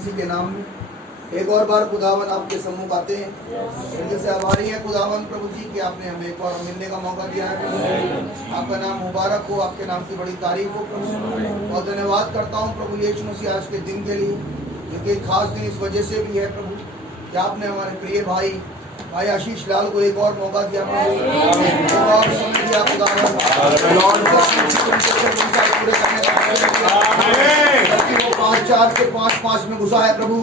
मसीह के नाम में एक और बार खुदावन आपके सम्मुख आते हैं। दिल से आभारी है खुदावन प्रभु जी कि आपने हमें एक बार मिलने का मौका दिया है। आपका नाम मुबारक हो, आपके नाम की बड़ी तारीफ हो प्रभु। बहुत धन्यवाद करता हूँ प्रभु यीशु मसीह आज के दिन के लिए, जो कि खास दिन इस वजह से भी है प्रभु कि आपने हमारे प्रिय भाई आशीष लाल को एक और मौका दिया, एक और समय दिया खुदावन पूरे करने का। 5-4 से 5-5 में घुसा है प्रभु,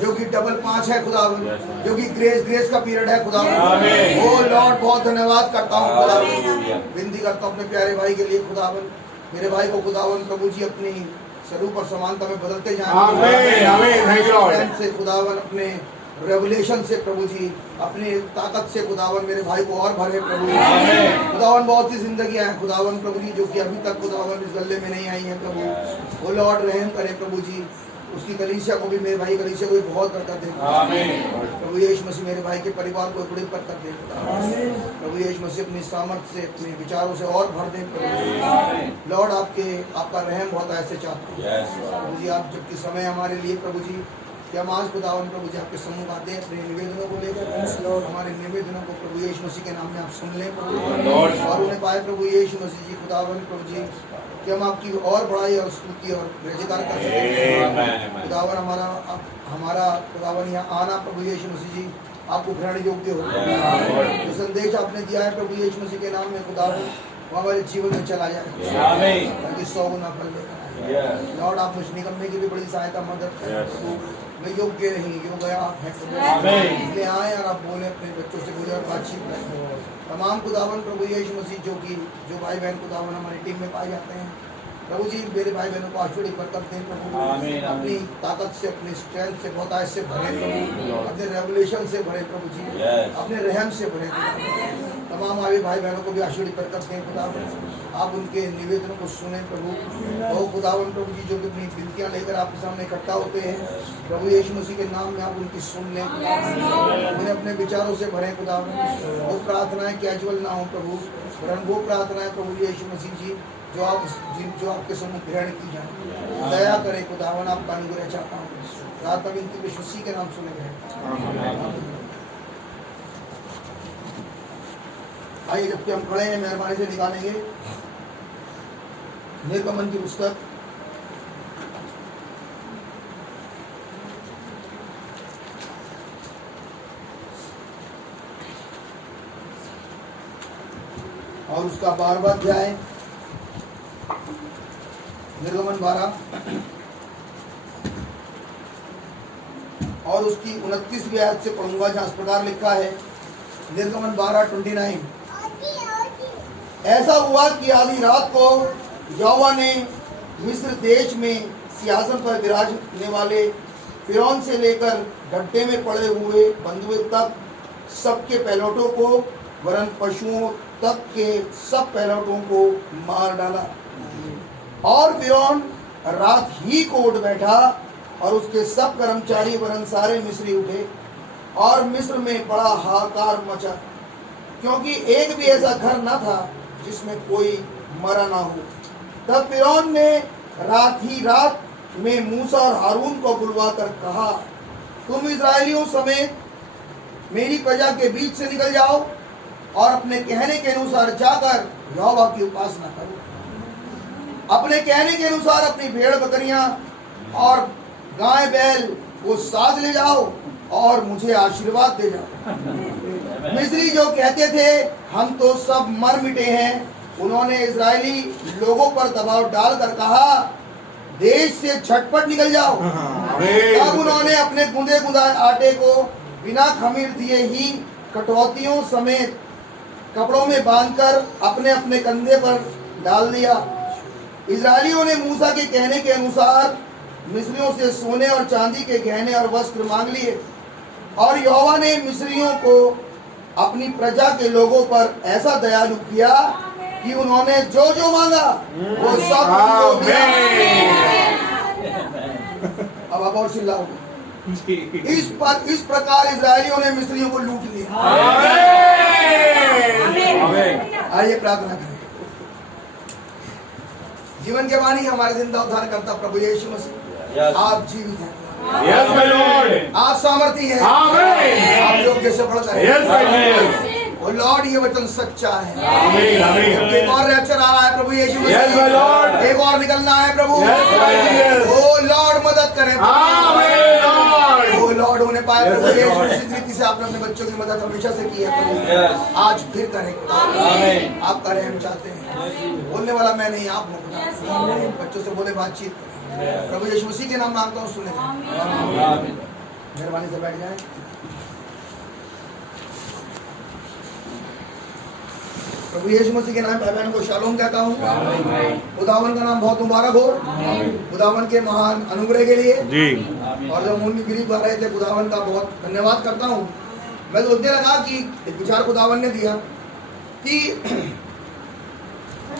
जो कि डबल 5 है खुदावन, जो कि ग्रेस का पीरियड है खुदावन। ओ लॉर्ड बहुत धन्यवाद करता हूँ खुदावन, विनती करता हूँ अपने प्यारे भाई के लिए खुदावन, मेरे भाई को खुदावन प्रभु जी अपनी स्वरूप और समानता में बदलते जाएं से खुदावन, अपने रेवलेशन से प्रभु जी, अपनी ताकत से खुदावन मेरे भाई को और भरे प्रभु। खुदावन बहुत सी जिंदगियां हैं खुदावन प्रभु जी, जो कि अभी तक खुदावन इस गले में नहीं आई हैं प्रभु। वो लॉर्ड रहम करे प्रभु जी, उसकी कलीसिया को भी, मेरे भाई कलीसिया को भी बहुत बरकत दे प्रभु यीशु मसीह। मेरे भाई के परिवार को बड़ी बरकत दे प्रभु यीशु मसीह, अपनी सामर्थ्य से अपने विचारों से और भर दे प्रभु लॉर्ड। आपका रहम बहुत ऐसे चाहता हूँ प्रभु जी। आप जबकि समय हमारे लिए प्रभु जी कि हम आज खुदावन प्रभु जी आपके सम्मुख आते हैं अपने निवेदनों को लेकर, हमारे निवेदनों को प्रभु यीशु मसीह के नाम में आप सुन लें प्रभु, और उन्हें पाए प्रभु यीशु मसीह जी खुदावन प्रभु जी कि हम आपकी और बड़ाई और स्तुति और जयकार कर सकें खुदावन। हमारा खुदावन यहाँ आना प्रभु यीशु मसीह जी आपको ग्रहण योग्य हो। जो संदेश आपने दिया है प्रभु यीशु मसीह के नाम में खुदावन, वो हमारे जीवन में चला जाए ताकि 100 गुना फल लेकर लॉर्ड। आप मुझ निकलने की भी बड़ी सहायता मदद करें। मैं योग्य नहीं, योग्य आप हैं इसलिए आए और आप बोले, अपने बच्चों से बोले और बातचीत करें। तमाम खुदावन प्रभु यीशु मसीह जो भाई बहन खुदावन हमारी टीम में पाए जाते हैं प्रभु जी, मेरे भाई बहनों को आशीर्वाद बरकत दें प्रभु, अपनी ताकत से, अपनी स्ट्रेंथ से, बहुतायत से भरे प्रभु, अपने रेवलेशन से भरे प्रभु जी, अपने रहम से भरे। तमाम हमारे भाई बहनों को भी आशीर्वाद बरकत दें खुदावन। आप उनके निवेदनों को सुने प्रभु। तो खुदावन प्रभु जी जो कि अपनी विनतियाँ लेकर आपके सामने इकट्ठा होते हैं प्रभु यीशु मसीह के नाम में, आप उनकी सुन लें, उन्हें अपने विचारों से भरें खुदावन। वो प्रार्थनाएं कैजुअल ना हो प्रभु, वरन वो प्रार्थनाएं प्रभु यीशु मसीह जी जो आपके सम्मुख ग्रहण की जाए। दया करें खुदावन, आपका अनुग्रह चाहता हूँ। रात में विनती विश्व मसीह के नाम सुने गए। आइए जबकि हम खड़े हैं, मेहरबानी से निकालेंगे निर्गमन की पुस्तक और उसका 12वां अध्याय, निर्गमन 12 और उसकी 29वीं आयत से पढ़ूंगा, जहाँ इस प्रकार लिखा है निर्गमन 12:29। ऐसा हुआ कि आधी रात को यहोवा ने मिस्र देश में सिंहासन पर विराजने वाले फिरौन से लेकर गड्ढे में पड़े हुए बंधुए तक सबके पहलौठों को, वरन पशुओं तक के सब पहलौठों को मार डाला। और फिरौन रात ही को उठ बैठा और उसके सब कर्मचारी वरन सारे मिस्री उठे और मिस्र में बड़ा हाहाकार मचा, क्योंकि एक भी ऐसा घर न था जिसमें कोई मरा ना हो। तब फिरौन ने रात में मूसा और हारून को बुलवाकर कहा, तुम इस्राएलियों समेत मेरी प्रजा के बीच से निकल जाओ और अपने कहने के अनुसार जाकर यहोवा की उपासना करो। अपने कहने के अनुसार अपनी भेड़ बकरियां और गाय बैल को साथ ले जाओ और मुझे आशीर्वाद दे जाओ। मिस्री जो कहते थे हम तो सब मर मिटे हैं, उन्होंने इजरायली लोगों पर दबाव डालकर कहा, देश से झटपट निकल जाओ। तब उन्होंने अपने गूंदे गुंदाए आटे को बिना खमीर दिए ही कटौतियों समेत कपड़ों में बांधकर अपने अपने कंधे पर डाल दिया। इजरायलियों ने मूसा के कहने के अनुसार मिस्रियों से सोने और चांदी के गहने और वस्त्र मांग लिए, और यहोवा ने मिस्रियों को अपनी प्रजा के लोगों पर ऐसा दयालु किया कि उन्होंने जो जो मांगा वो सब उनको दिया। अब आप और चिल्लाओगे। इस प्रकार इजरायलियों ने मिस्रियों को लूट लिया। आइए प्रार्थना करें। जीवन के वाणी हमारे जिंदा उद्धार करता प्रभु यीशु मसीह, आप जीवित हैं। Yes, my Lord. आप सामर्थी हैं। Amen. आप योग्य से बढ़कर Yes, my Lord. Oh lord, ये वचन सच्चा है। Amen. Amen. एक और रैप्चर आ रहा है प्रभु यीशु मसीह। Yes, my Lord. एक और निकलना है प्रभु। Yes, my Jesus. Oh lord, मदद करें। Amen, Lord. ओ लॉर्ड, होने पाए Yes, Prabhu my Yeshu Lord. मसीह रीति से आपने अपने बच्चों की मदद हमेशा से की है प्रभु। Yes. आज फिर करें। Amen. आप करें, हम चाहते हैं। बोलने वाला मैं नहीं, आप हो। बच्चों से बोले, बातचीत करें। प्रभु यीशु मसीह के नाम मांगता हूँ, सुने। Amen. मेहरबानी से बैठ जाएं। प्रभु यीशु मसीह के नाम भाई बहनों को शालोम कहता हूँ। खुदावन का नाम बहुत मुबारक हो, खुदावन के महान अनुग्रह के लिए जी। और जब मुन्नी गिरी कर रहे थे, खुदावन का बहुत धन्यवाद करता हूँ। मैं सोचने लगा कि एक विचार खुदावन ने दिया कि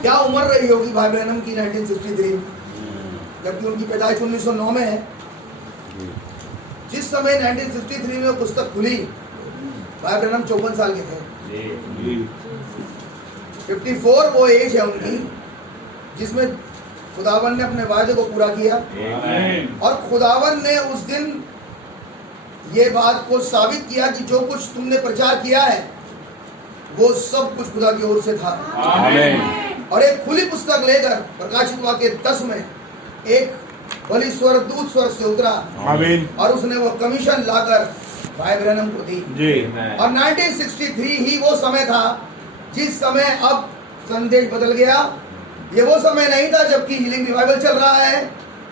क्या उम्र रही होगी भाई बहनम की 1963, जबकि उनकी पैदाइश 1909 में है। जिस समय 1963 में पुस्तक खुली, भाई बहनम 54 साल के थे। 54 वो एज है उनकी जिसमें खुदावन ने अपने वायदे को पूरा किया। और खुदावन ने उस दिन ये बात को साबित किया कि जो कुछ तुमने प्रचार किया है वो सब कुछ खुदा की ओर से था। और एक खुली पुस्तक लेकर प्रकाशित वाक्य 10 में एक बलि स्वर्गदूत स्वर्ग से उतरा और उसने वो कमीशन लाकर भाई ब्रैनम को दी। और 1963 ही वो समय था जिस समय अब संदेश बदल गया। ये वो समय नहीं था जबकि हीलिंग रिवाइवल चल रहा है।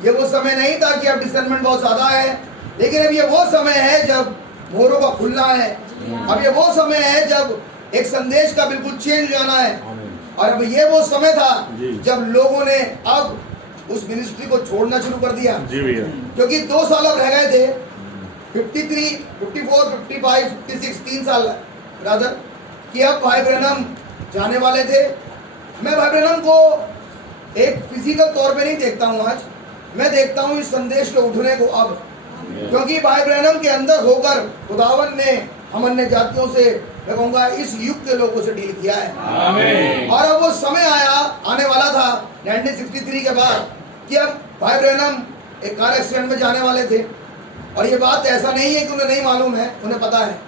ये वो समय नहीं था कि अब डिसर्नमेंट बहुत ज्यादा है। लेकिन अब ये वो समय है जब मोहरों का खुलना है। अब ये वो समय है जब एक संदेश का बिल्कुल चेंज जाना है। और अब ये वो समय था जब लोगों ने अब उस मिनिस्ट्री को छोड़ना शुरू कर दिया। क्योंकि 2 साल अब रह गए थे, 53, 54, 55, 56, 3 साल रादर कि अब भाई ब्रैनम जाने वाले थे। मैं भाई ब्रैनम को एक फिजिकल तौर पे नहीं देखता हूँ आज, मैं देखता हूँ इस संदेश के उठने को अब। क्योंकि भाई ब्रैनम के अंदर होकर खुदावन ने हम अन्य जातियों से, मैं कहूँगा इस युग के लोगों से डील किया है। आमीन। और अब वो समय आने वाला था 1963 के बाद कि अब भाई ब्रैनम एक कार एक्सीडेंट में जाने वाले थे। और ये बात ऐसा नहीं है कि उन्हें नहीं मालूम है, उन्हें पता है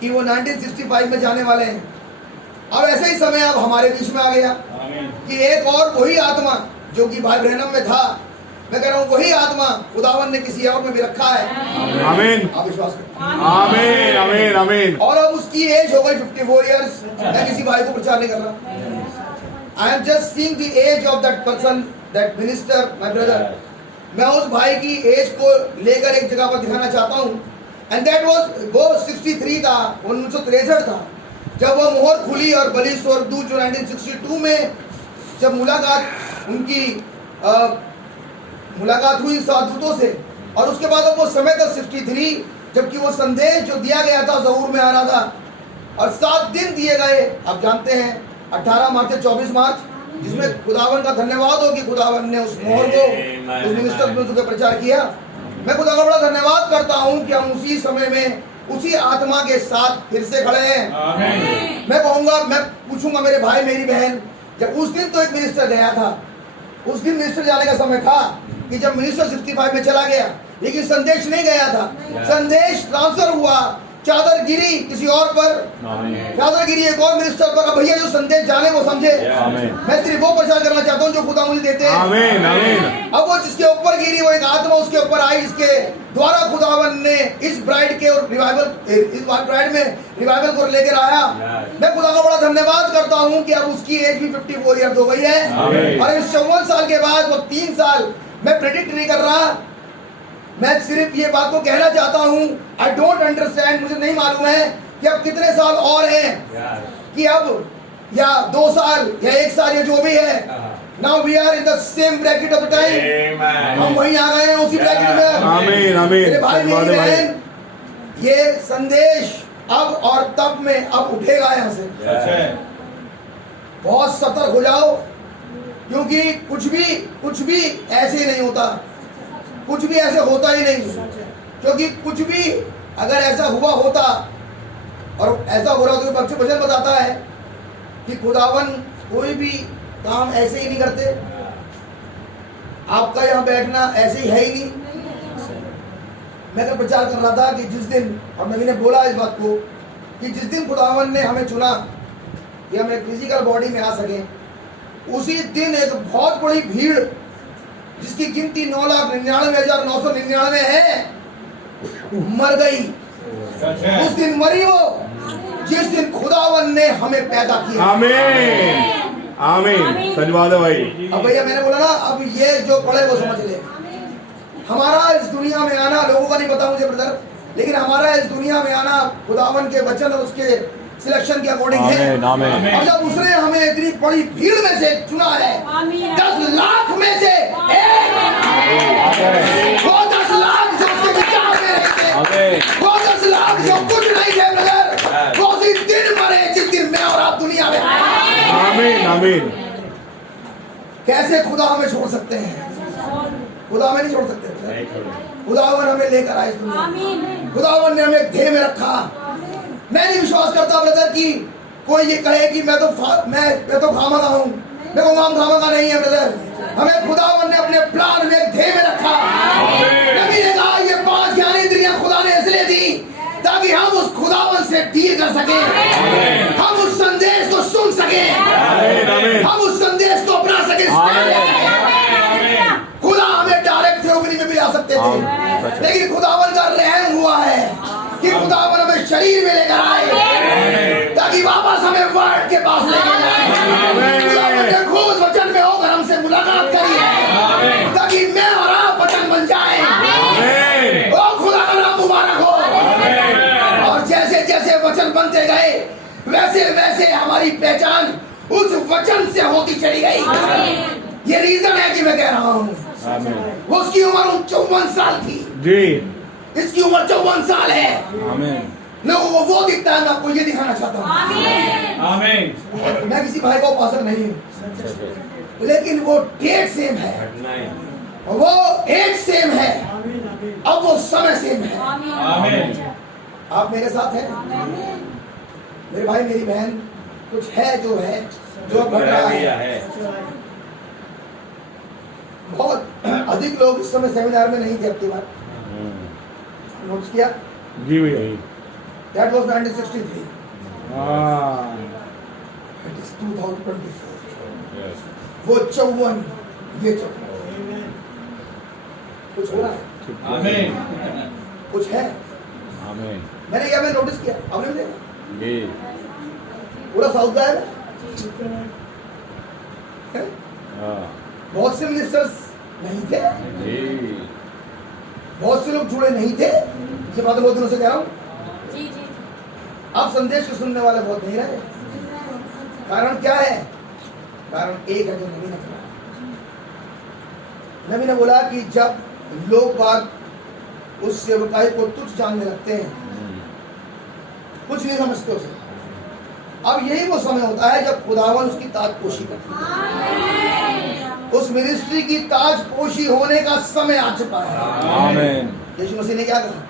कि वो 1965 में जाने वाले हैं। अब ऐसे ही समय अब हमारे बीच में आ गया कि एक और वही आत्मा जो कि भाई ब्रैनम में था, मैं कह रहा हूँ वही आत्मा खुदावन ने किसी और में भी रखा है। आमीन। आप विश्वास करें। आमीन, आमीन, आमीन। और अब उसकी एज हो गई 54 इयर्स। मैं किसी भाई को प्रचार नहीं कर रहा। I am just seeing the age of that person, that minister, my brother. मैं उस भाई की एज को लेकर एक जगह पर दिखाना चाहता हूँ। एंड दैट वो 63 था, 1963 था जब वो मोहर खुली और बलि स्वर्गदूत जो 1962 में जब मुलाकात हुई साधुओं से। और उसके बाद अब वो समय था 63, जबकि वो संदेश जो दिया गया था ज़बूर में आ रहा था। और 7 दिन दिए गए, आप जानते हैं 18 मार्च से 24 मार्च, जिसमें खुदावन का धन्यवाद हो कि खुदावन ने उस मोहर को उस मिनिस्टर को प्रचार किया। मैं खुदा का बड़ा धन्यवाद करता हूँ कि हम उसी समय में उसी आत्मा के साथ फिर से खड़े हैं। मैं कहूँगा, मैं पूछूंगा मेरे भाई मेरी बहन, जब उस दिन तो एक मिनिस्टर गया था, उस दिन मिनिस्टर जाने का समय था कि जब मिनिस्टर 65 में चला गया, लेकिन संदेश नहीं गया था। संदेश ट्रांसफर हुआ, चादर गिरी किसी और पर, चादर गिरी एक और मिनिस्टर पर। भैया जो संदेश जाने वो समझे। मैं सिर्फ वो प्रचार करना चाहता हूँ जो खुदा मुझे देते हैं। आमीन, आमीन। अब वो जिसके ऊपर गिरी वो एक आत्मा उसके ऊपर आई, जिसके द्वारा खुदावन ने इस ब्राइड के और इस ब्राइड में रिवाइवल को लेकर आया। मैं खुदा का बड़ा धन्यवाद करता हूँ कि अब उसकी एज भी 54 ईयर्स हो गई है। और इस 54 साल के बाद वो 3 साल, मैं प्रेडिक्ट नहीं कर रहा, मैं सिर्फ ये बात को कहना चाहता हूँ। आई डोंट अंडरस्टैंड, मुझे नहीं मालूम है कि अब कितने साल और हैं, कि अब या 2 साल या 1 साल या जो भी है। Now we are in the same bracket of time. हम वहीं आ गए हैं, उसी ब्रैकेट में। आमीन, आमीन। मेरे भाई मेरी बहन, ये संदेश अब और तब में अब उठेगा यहाँ से। बहुत सतर्क हो जाओ, क्योंकि कुछ भी ऐसे नहीं होता, कुछ भी ऐसे होता ही नहीं। क्योंकि कुछ भी अगर ऐसा हुआ होता और ऐसा हो रहा हो तो बच्चे वचन बताता है कि खुदावन कोई भी काम ऐसे ही नहीं करते। आपका यहाँ बैठना ऐसे ही है ही नहीं, मैं कल प्रचार कर रहा था कि जिस दिन, और नबी ने बोला इस बात को कि जिस दिन खुदावन ने हमें चुना कि हम एक फिजिकल बॉडी में आ सके, उसी दिन एक बहुत बड़ी भीड़ जिसकी गिनती 9,99,999 है मर गई। उस दिन मरी वो जिस दिन खुदावन ने हमें पैदा किया। आमीन आमीन। सच बात है भाई। अब भैया मैंने बोला ना, अब ये जो पढ़े वो समझ ले। हमारा इस दुनिया में आना, लोगों का नहीं पता मुझे ब्रदर, लेकिन हमारा इस दुनिया में आना खुदावन के वचन और उसके सिलेक्शन के अकॉर्डिंग है। और जब उसने हमें इतनी बड़ी भीड़ में से चुना है, 10 लाख में से एक, वो 10 लाख जो उसके विचार में रहते, वो 10 लाख जो कुछ नहीं थे ब्रदर, वो उसी दिन मरे जिस दिन मैं और आप दुनिया में आए। आमीन आमीन। कैसे खुदा हमें छोड़ सकते हैं? खुदा हमें नहीं छोड़ सकते। खुदावन हमें लेकर आए दुनिया में। खुदावन ने हमें ध्येय में रखा। मैं नहीं विश्वास करता ब्रदर कि कोई ये कहे कि मैं तो खामगा हूँ, मैं को काम खामगा नहीं है ब्रदर। हमें खुदावन ने अपने प्लान में एक ध्येय में रखा। नबी ने कहा ये 5 ज्ञानेंद्रियां खुदा ने इसलिए दी ताकि हम उस खुदावन से डील कर सके, हम उस संदेश को सुन सके, हम उस संदेश को अपना सके। खुदा हमें डायरेक्ट थियोगनी में भी ला सकते थे, लेकिन खुदावन का रहम हुआ है कि खुदावन हमें शरीर में लेकर आए ताकि वापस हमें वर्ड के पास लेकर जाए। खुदावन ने खुद वचन में होकर हमसे मुलाकात करी है ताकि मैं और आप वचन बन जाए। ओ खुदा का नाम मुबारक हो। और जैसे जैसे वचन बनते गए वैसे वैसे हमारी पहचान उस वचन से होती चली गई। ये रीजन है कि मैं कह रहा हूँ। उसकी उम्र 54 साल थी जी, इसकी उम्र 54 साल है। आमीन। लोगों को वो दिखता है, मैं आपको ये दिखाना चाहता हूँ। आमीन। मैं किसी भाई को पासक नहीं हूँ, लेकिन वो डेट सेम है, वो एज सेम है, अब वो समय सेम है। आमीन। आप मेरे साथ हैं मेरे भाई मेरी बहन। कुछ है जो घट रहा है। बहुत अधिक लोग इस समय सेमिनार में नहीं थे अपनी बार नोट्स किया जी भैया। That was 1963। It is 2024। वो 54 ये 54। कुछ हो रहा है। आमीन। कुछ है। आमीन। मैंने क्या मैं नोटिस किया, आपने भी देखा जी। पूरा साउथ का है। बहुत से मिनिस्टर्स नहीं थे, बहुत से लोग जुड़े नहीं थे। ये बात बहुत दिनों से कह रहा हूँ। अब संदेश को सुनने वाले बहुत नहीं रहे। कारण क्या है? कारण एक है जो नबी ने कहा। नबी ने बोला कि जब लोग बाग उस सेवकाई को तुच्छ जानने लगते हैं, कुछ नहीं समझते उसे, अब यही वो समय होता है जब खुदावन उसकी ताजपोशी करती है। उस मिनिस्ट्री की ताजपोशी होने का समय आ चुका है। आमीन। यीशु मसीह ने क्या कहा?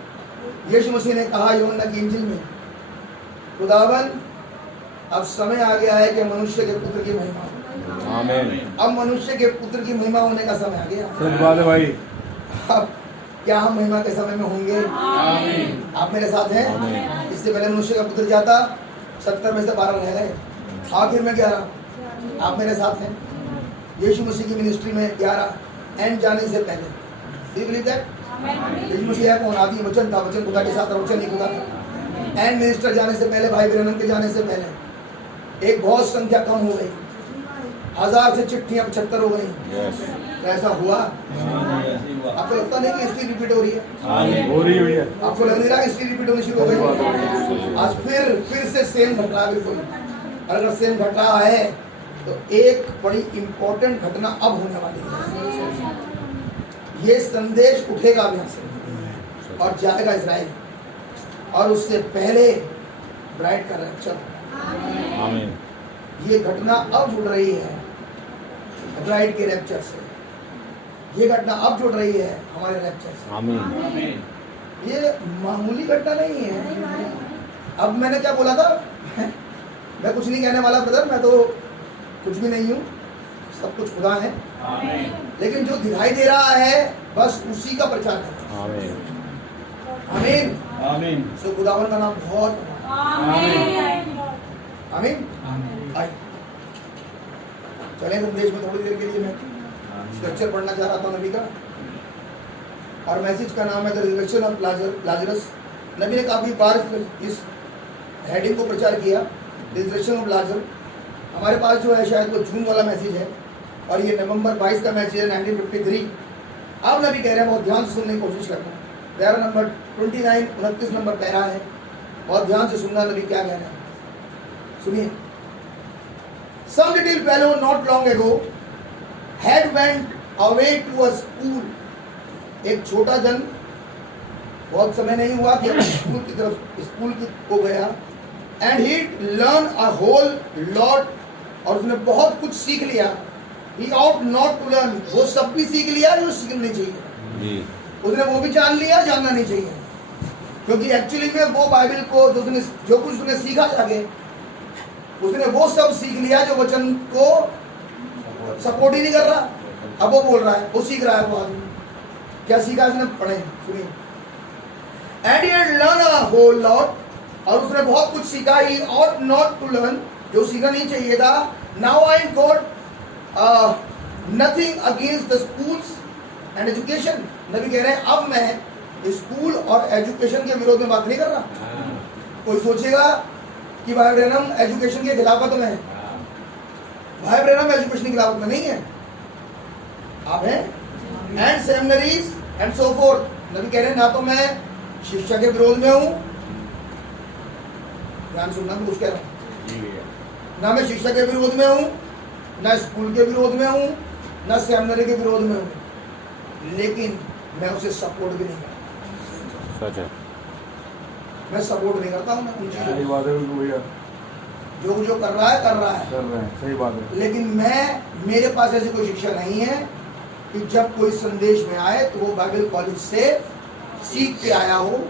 यीशु मसीह ने कहा यूहन्ना की इंजील में, खुदावन अब समय आ गया है कि मनुष्य के पुत्र की महिमा हो। आमीन। अब मनुष्य के पुत्र की महिमा होने का समय आ गया। सच बात है भाई। अब क्या हम महिमा के समय में होंगे? आमीन। आप मेरे साथ हैं? आमीन। इससे पहले मनुष्य का पुत्र जाता 70 में से 12 रह गए, आखिर में 11। आप मेरे साथ हैं? यीशु मसीह की मिनिस्ट्री में 11 एंड जाने से पहले। यीशु मसीह है कौन? आदि वचन था, वचन खुदा के साथ, वचन ही खुदा था। एंड मिनिस्टर जाने से पहले, भाई ब्रैनम के जाने से पहले एक बहुत संख्या कम हो गई, 1000 से चिट्ठियां 75 हो गई। ऐसा हुआ? आपको लगता नहीं कि हिस्ट्री रिपीट हो रही है? हो रही है भैया। आपको लग नहीं रहा हिस्ट्री रिपीट होनी शुरू हो गई? आज फिर से सेम घट रहा है। बिल्कुल अगर सेम घट रहा है तो एक बड़ी इंपॉर्टेंट घटना अब होने वाली है। ये संदेश उठेगा यहाँ से और जाएगा इजराइल, और उससे पहले ब्राइड का रैप्चर। आमीन। ये घटना अब जुड़ रही है ब्राइड के रैप्चर से। ये घटना अब जुड़ रही है हमारे रैप्चर से। आमीन। ये मामूली घटना नहीं है। अब मैंने क्या बोला था? मैं कुछ नहीं कहने वाला ब्रदर, मैं तो कुछ भी नहीं हूँ, सब कुछ खुदा है। लेकिन जो दिखाई दे रहा है बस उसी का प्रचार करता है। आमीन। आमीन। सो खुदावन का नाम बहुत आमीन। आइए चलें संदेश में थोड़ी देर के लिए मैं स्ट्रक्चर पढ़ना चाह रहा था नबी का, और मैसेज का नाम है द रिजरेक्शन ऑफ लाजरस। नबी ने काफी बार इस हेडिंग को प्रचार किया, रिजरेक्शन ऑफ लाजर। हमारे पास जो है शायद वो जून वाला मैसेज है, और ये नवंबर 22 का मैसेज है 1953। अब नबी कह रहे हैं, बहुत ध्यान से सुनने की कोशिश करना। पैरा नंबर 29 29 नंबर पैरा है, बहुत ध्यान से सुनना नबी क्या कह रहे हैं। सुनिए। Some little fellow not long ago had went away to a school. एक छोटा जन बहुत समय नहीं हुआ कि स्कूल की तरफ को गया, and he learned a whole lot, और उसने बहुत कुछ सीख लिया। He ought not to learn, वो सब भी सीख लिया जो सीखना नहीं चाहिए। उसने वो भी जान लिया, जानना नहीं चाहिए, क्योंकि एक्चुअली में वो बाइबल को जो कुछ उसने सीखा जाके उसने वो सब सीख लिया जो वचन को सपोर्ट ही नहीं कर रहा। अब वो बोल रहा है, वो सीख रहा है। वो आदमी क्या सीखा उसने, पढ़े सुनिए। And he had learn a whole lot, और उसने बहुत कुछ सीखा। ही ought not to learn, जो सीखना नहीं चाहिए था। Now I got nothing against the schools and education. नबी कह रहे हैं अब मैं स्कूल और एजुकेशन के विरोध में बात नहीं कर रहा। कोई सोचेगा कि भाई ब्रैनम एजुकेशन के खिलाफत में है। भाई ब्रैनम एजुकेशन के खिलाफत में नहीं है, आप हैं। And seminaries and so forth. नबी कह रहे हैं ना तो मैं शिक्षा के विरोध में हूं, ध्यान सुनना मैं कुछ कह रहा हूं, ना मैं शिक्षा के विरोध में हूं, ना स्कूल के विरोध में हूं, ना सेमिनरी के विरोध में हूं, लेकिन मैं उसे सपोर्ट भी नहीं करता। सच है, मैं सपोर्ट नहीं करता हूं। मैं उन चीजों सही बात है भैया, जो कर रहा है कर रहे हैं, सही बात है। लेकिन मेरे पास ऐसी कोई शिक्षा नहीं है कि जब कोई संदेश में आए तो वो बाइबल कॉलेज से सीख के आया हो।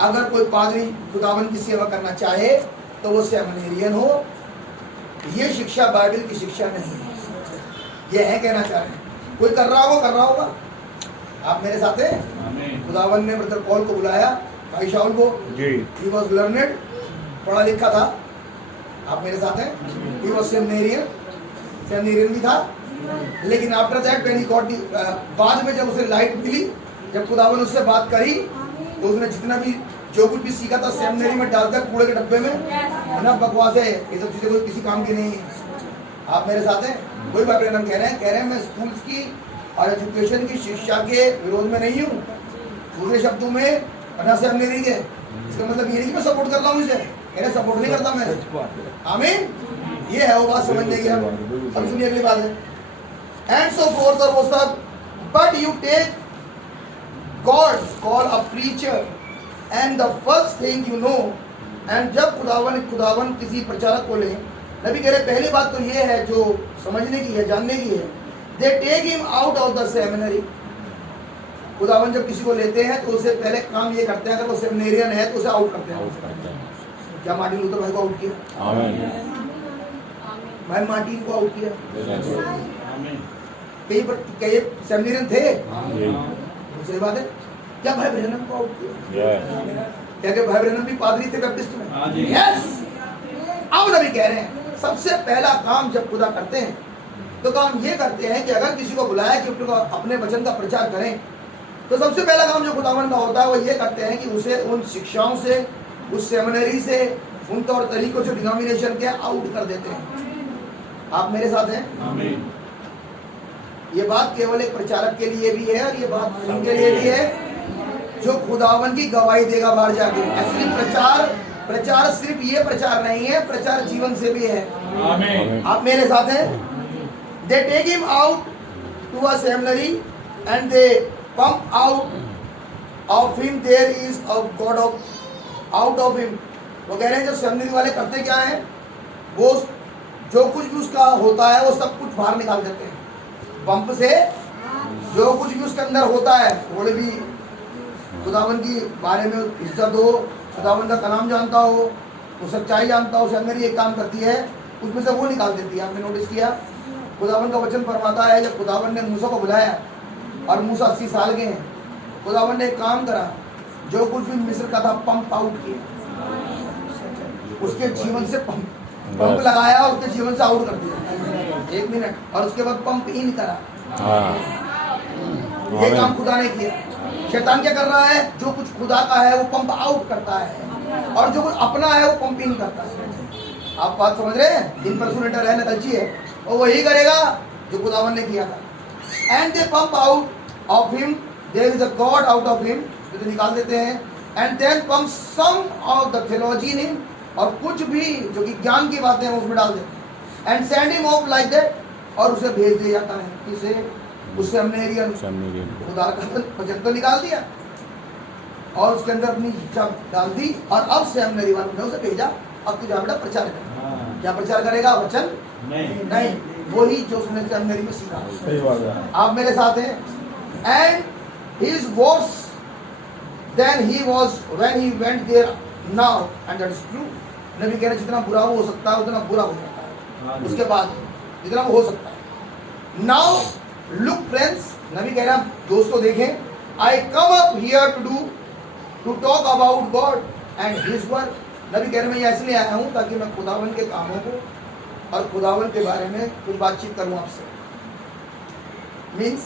अगर कोई पादरी खुदावन की सेवा करना चाहे तो वो सेमिनेरियन हो। ये शिक्षा बाइबल की शिक्षा नहीं है। ये है कहना चाह रहे हैं, कोई कर रहा होगा। आप मेरे साथ हैं। खुदावन ने ब्रदर पॉल को बुलाया, भाई शाऊल को। ही वॉज लर्नेड, पढ़ा लिखा था। आप मेरे साथ हैं। ही वॉज सेमिनेरियन भी था। लेकिन after that when he got बाद में जब उसे लाइट मिली, जब खुदावन उससे बात करी, तो उसने जितना भी जो कुछ भी सीखा था सेमिनरी में डालकर कूड़े के डब्बे में। ना बकवास है, ये सब चीजें कोई किसी काम की नहीं है। आप मेरे साथ हैं। वही बात हम कह रहे हैं मैं स्कूल की और एजुकेशन की शिक्षा के विरोध में नहीं हूँ। दूसरे शब्दों में ना सेमिनरी के, इसका मतलब ये नहीं कि मैं सपोर्ट कर रहा हूँ इसे, मैंने सपोर्ट नहीं करता मैं। आमीन। ये है वो बात समझने की। अब सुनिए अगली बात है। एंड सो फोर्थ, और वो सब, but you take God's call a preacher and the first thing you know. एंड जब खुदावन किसी प्रचारक को ले, नबी कह रहे पहली बात तो ये है जो समझने की है, जानने की है। They take him out of the seminary. खुदावन जब किसी को लेते हैं तो उसे पहले काम ये करते हैं, अगर वो सेमिनेरियन है तो उसे आउट करते हैं। क्या मार्टिन लूथर भाई को आउट किया? भाई मार्टिन को आउट किया। कई सेमिनेरियन थे, सही बात है। क्या भाई ब्रैनम को आउट किया? क्या भाई ब्रैनम भी पादरी थे बैप्टिस्ट में? यस। अब नबी कह रहे हैं सबसे पहला काम जब खुदा करते हैं तो काम ये करते हैं कि अगर किसी को बुलाया कि अपने वचन का प्रचार करें, तो सबसे पहला काम जो खुदावन का होता है वो ये करते हैं कि उसे उन शिक्षाओं से, उस सेमिनरी से, उन तौर तरीकों से डिनोमिनेशन के आउट कर देते हैं। आप मेरे साथ हैं? आमीन। ये बात केवल एक प्रचारक के लिए भी है और ये बात उनके लिए भी है जो खुदावन की गवाही देगा बाहर जाके। एक्चुअली प्रचार सिर्फ ये प्रचार नहीं है, प्रचार जीवन से भी है। आमीन। आप मेरे साथ हैं? They take him out to a seminary and they pump out of him there is a god of out of him. वो कह रहे हैं जो सेमिनरी वाले करते क्या है, वो जो कुछ भी उसका होता है वो सब कुछ बाहर निकाल देते हैं। पंप से जो कुछ भी उसके अंदर होता है, थोड़ी भी खुदावन की बारे में इज्जत हो, खुदावन का कलाम जानता हो, वो सच्चाई जानता हो, सेमिनरी एक काम करती है उसमें से वो निकाल देती है। आपने नोटिस किया खुदावन का वचन फरमाता है जब खुदावन ने मूसा को बुलाया और मूसा 80 साल के हैं, खुदावन ने एक काम करा, जो कुछ भी मिस्र का था पंप आउट किया, उसके जीवन से पंप लगाया और उसके जीवन से आउट कर दिया। 1 मिनट, और उसके बाद पंप इन करा। ये काम खुदा ने किया। शैतान क्या कर रहा है? जो कुछ खुदा का है वो पंप आउट करता है, और जो कुछ अपना है वो पंप इन करता है। आप बात समझ रहे हैं? इम्पर्सोनेटर है, नकलची है, और वही करेगा जो खुदावन ने किया था। And they pump out of him, there is a god out of him, तो निकाल देते हैं। And then pump some of the theology in him, और कुछ भी जो कि ज्ञान की बातें हैं उसमें डाल देते हैं। And send him of like that, और उसे भेज दिया जाता है। किसे? उससे हमने खुदा का वचन तो निकाल दिया और उसके अंदर अपनी इच्छा डाल दी, और अब से हमने ने उसे भेजा, अब तू जा बेटा प्रचार कर। क्या प्रचार करेगा? वचन नहीं, वही जो उसने सेमिनरी में सीखा। आप मेरे साथ हैं। And he is worse than he was when he went there now, and that is true. नबी कह रहे जितना बुरा वो हो सकता है उतना बुरा हो जाता है उसके बाद, जितना वो हो सकता है। नाउ लुक फ्रेंड्स, नबी कह रहा दोस्तों देखें, I come up here to talk about God and his work. नबी कह रहे मैं यहाँ इसलिए आया हूँ ताकि मैं खुदावन के कामों को और खुदावन के बारे में कुछ बातचीत करूँ आपसे। मीन्स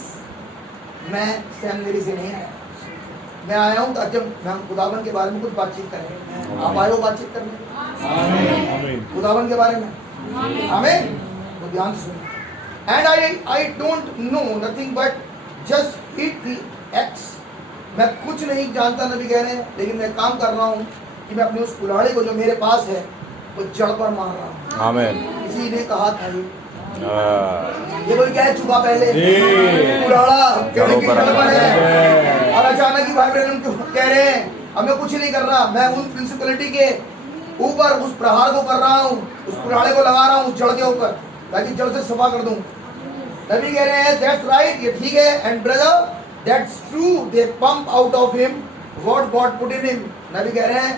मैं सेमिनरी से नहीं आया, मैं आया हूँ ताकि हम खुदावन के बारे में कुछ बातचीत करें। आप आए हो बातचीत करने खुदावन के बारे में? आमीन। तो ध्यान से सुनिए। And I don't know nothing but just eat the eggs. मैं कुछ नहीं जानता, नबी कह रहे हैं, लेकिन मैं काम कर रहा हूँ कि मैं अपने उस कुल्हाड़ी को जो मेरे पास है वो जड़ पर मार रहा हूँ। आमीन। किसी ने कहा था ये कोई कह चुका पहले, कुल्हाड़ा जड़ पर है, और अचानक ही भाई बहन कह रहे हैं अब मैं कुछ नहीं कर रहा, मैं उन प्रिंसिपलिटी के ऊपर उस प्रहार को कर रहा हूँ, उस कुल्हाड़े को लगा रहा हूँ जड़ के ऊपर ताकि जड़ से सफा कर दूं। नबी कह रहे हैं दैट्स राइट, ये ठीक है। And brother that's true, they pump out of him what God put in him. नबी कह रहे हैं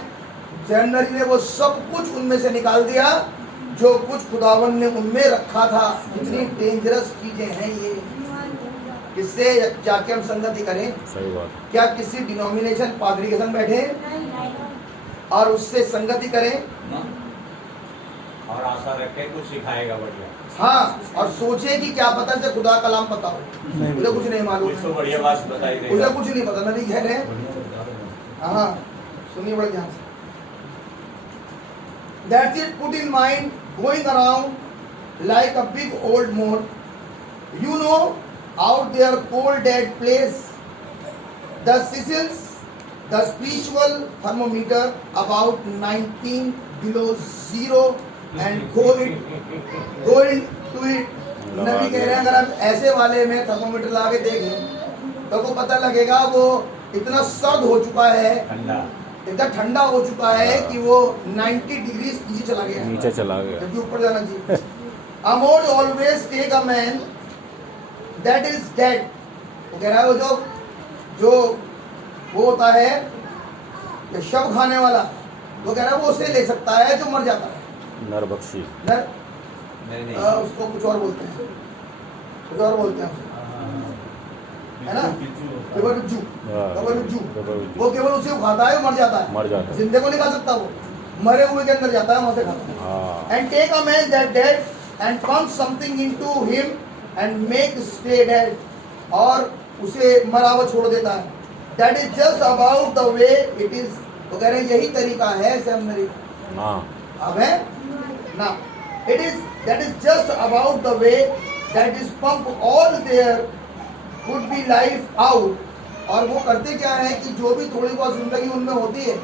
जनरली ने वो सब कुछ उनमें से निकाल दिया जो कुछ खुदावन ने उनमें रखा था। इतनी डेंजरस चीजें हैं ये। किससे जाके हम संगति करें? सही बात। क्या किसी डिनोमिनेशन पादरी के संग बैठे और उससे संगति करें और आशा रखे कुछ सिखाएगा बढ़िया? हाँ, और सोचे कि क्या पता से खुदा कलाम पता हो, मुझे कुछ नहीं मालूम, तो बढ़िया बात बताई देगा, मुझे कुछ नहीं पता। नबी कह रहे हैं, हाँ सुनिए बड़े ध्यान से। That's it, put in mind, going around like a big old moat. You know, out there cold dead place, the Sicilians, the spiritual thermometer about 19 below zero. And go into it. नबी कह रहे हैं अगर आप ऐसे वाले में thermometer ला के देखें तो को पता लगेगा वो इतना सर्द हो चुका है, इतना ठंडा हो चुका है कि वो 90 डिग्री नीचे चला गया, जबकि ऊपर जाना चाहिए। A mode always take a man that is dead. वो कह रहा है वो जो वो होता है शव खाने वाला, वो कह रहा है वो उसे ले सकता है जो मर जाता है। नरबख्शी नहीं। उसको कुछ और बोलते हैं, है ना? कबरुज्जू। वो केवल उसे खाता है, मर जाता है, जिंदे को नहीं खा सकता, वो मरे हुए के अंदर जाता है, वहां से खाता है। And take a man that dead and pump something into him and make stay dead, और उसे मरा हुआ छोड़ देता है। That is just about the way it is. तो कह रहे हैं यही तरीका है सेमिनरी। अब है ना, it is that is just about the way that is pump all there could be life out. और वो करते क्या है कि जो भी थोड़ी बहुत जिंदगी उनमें होती है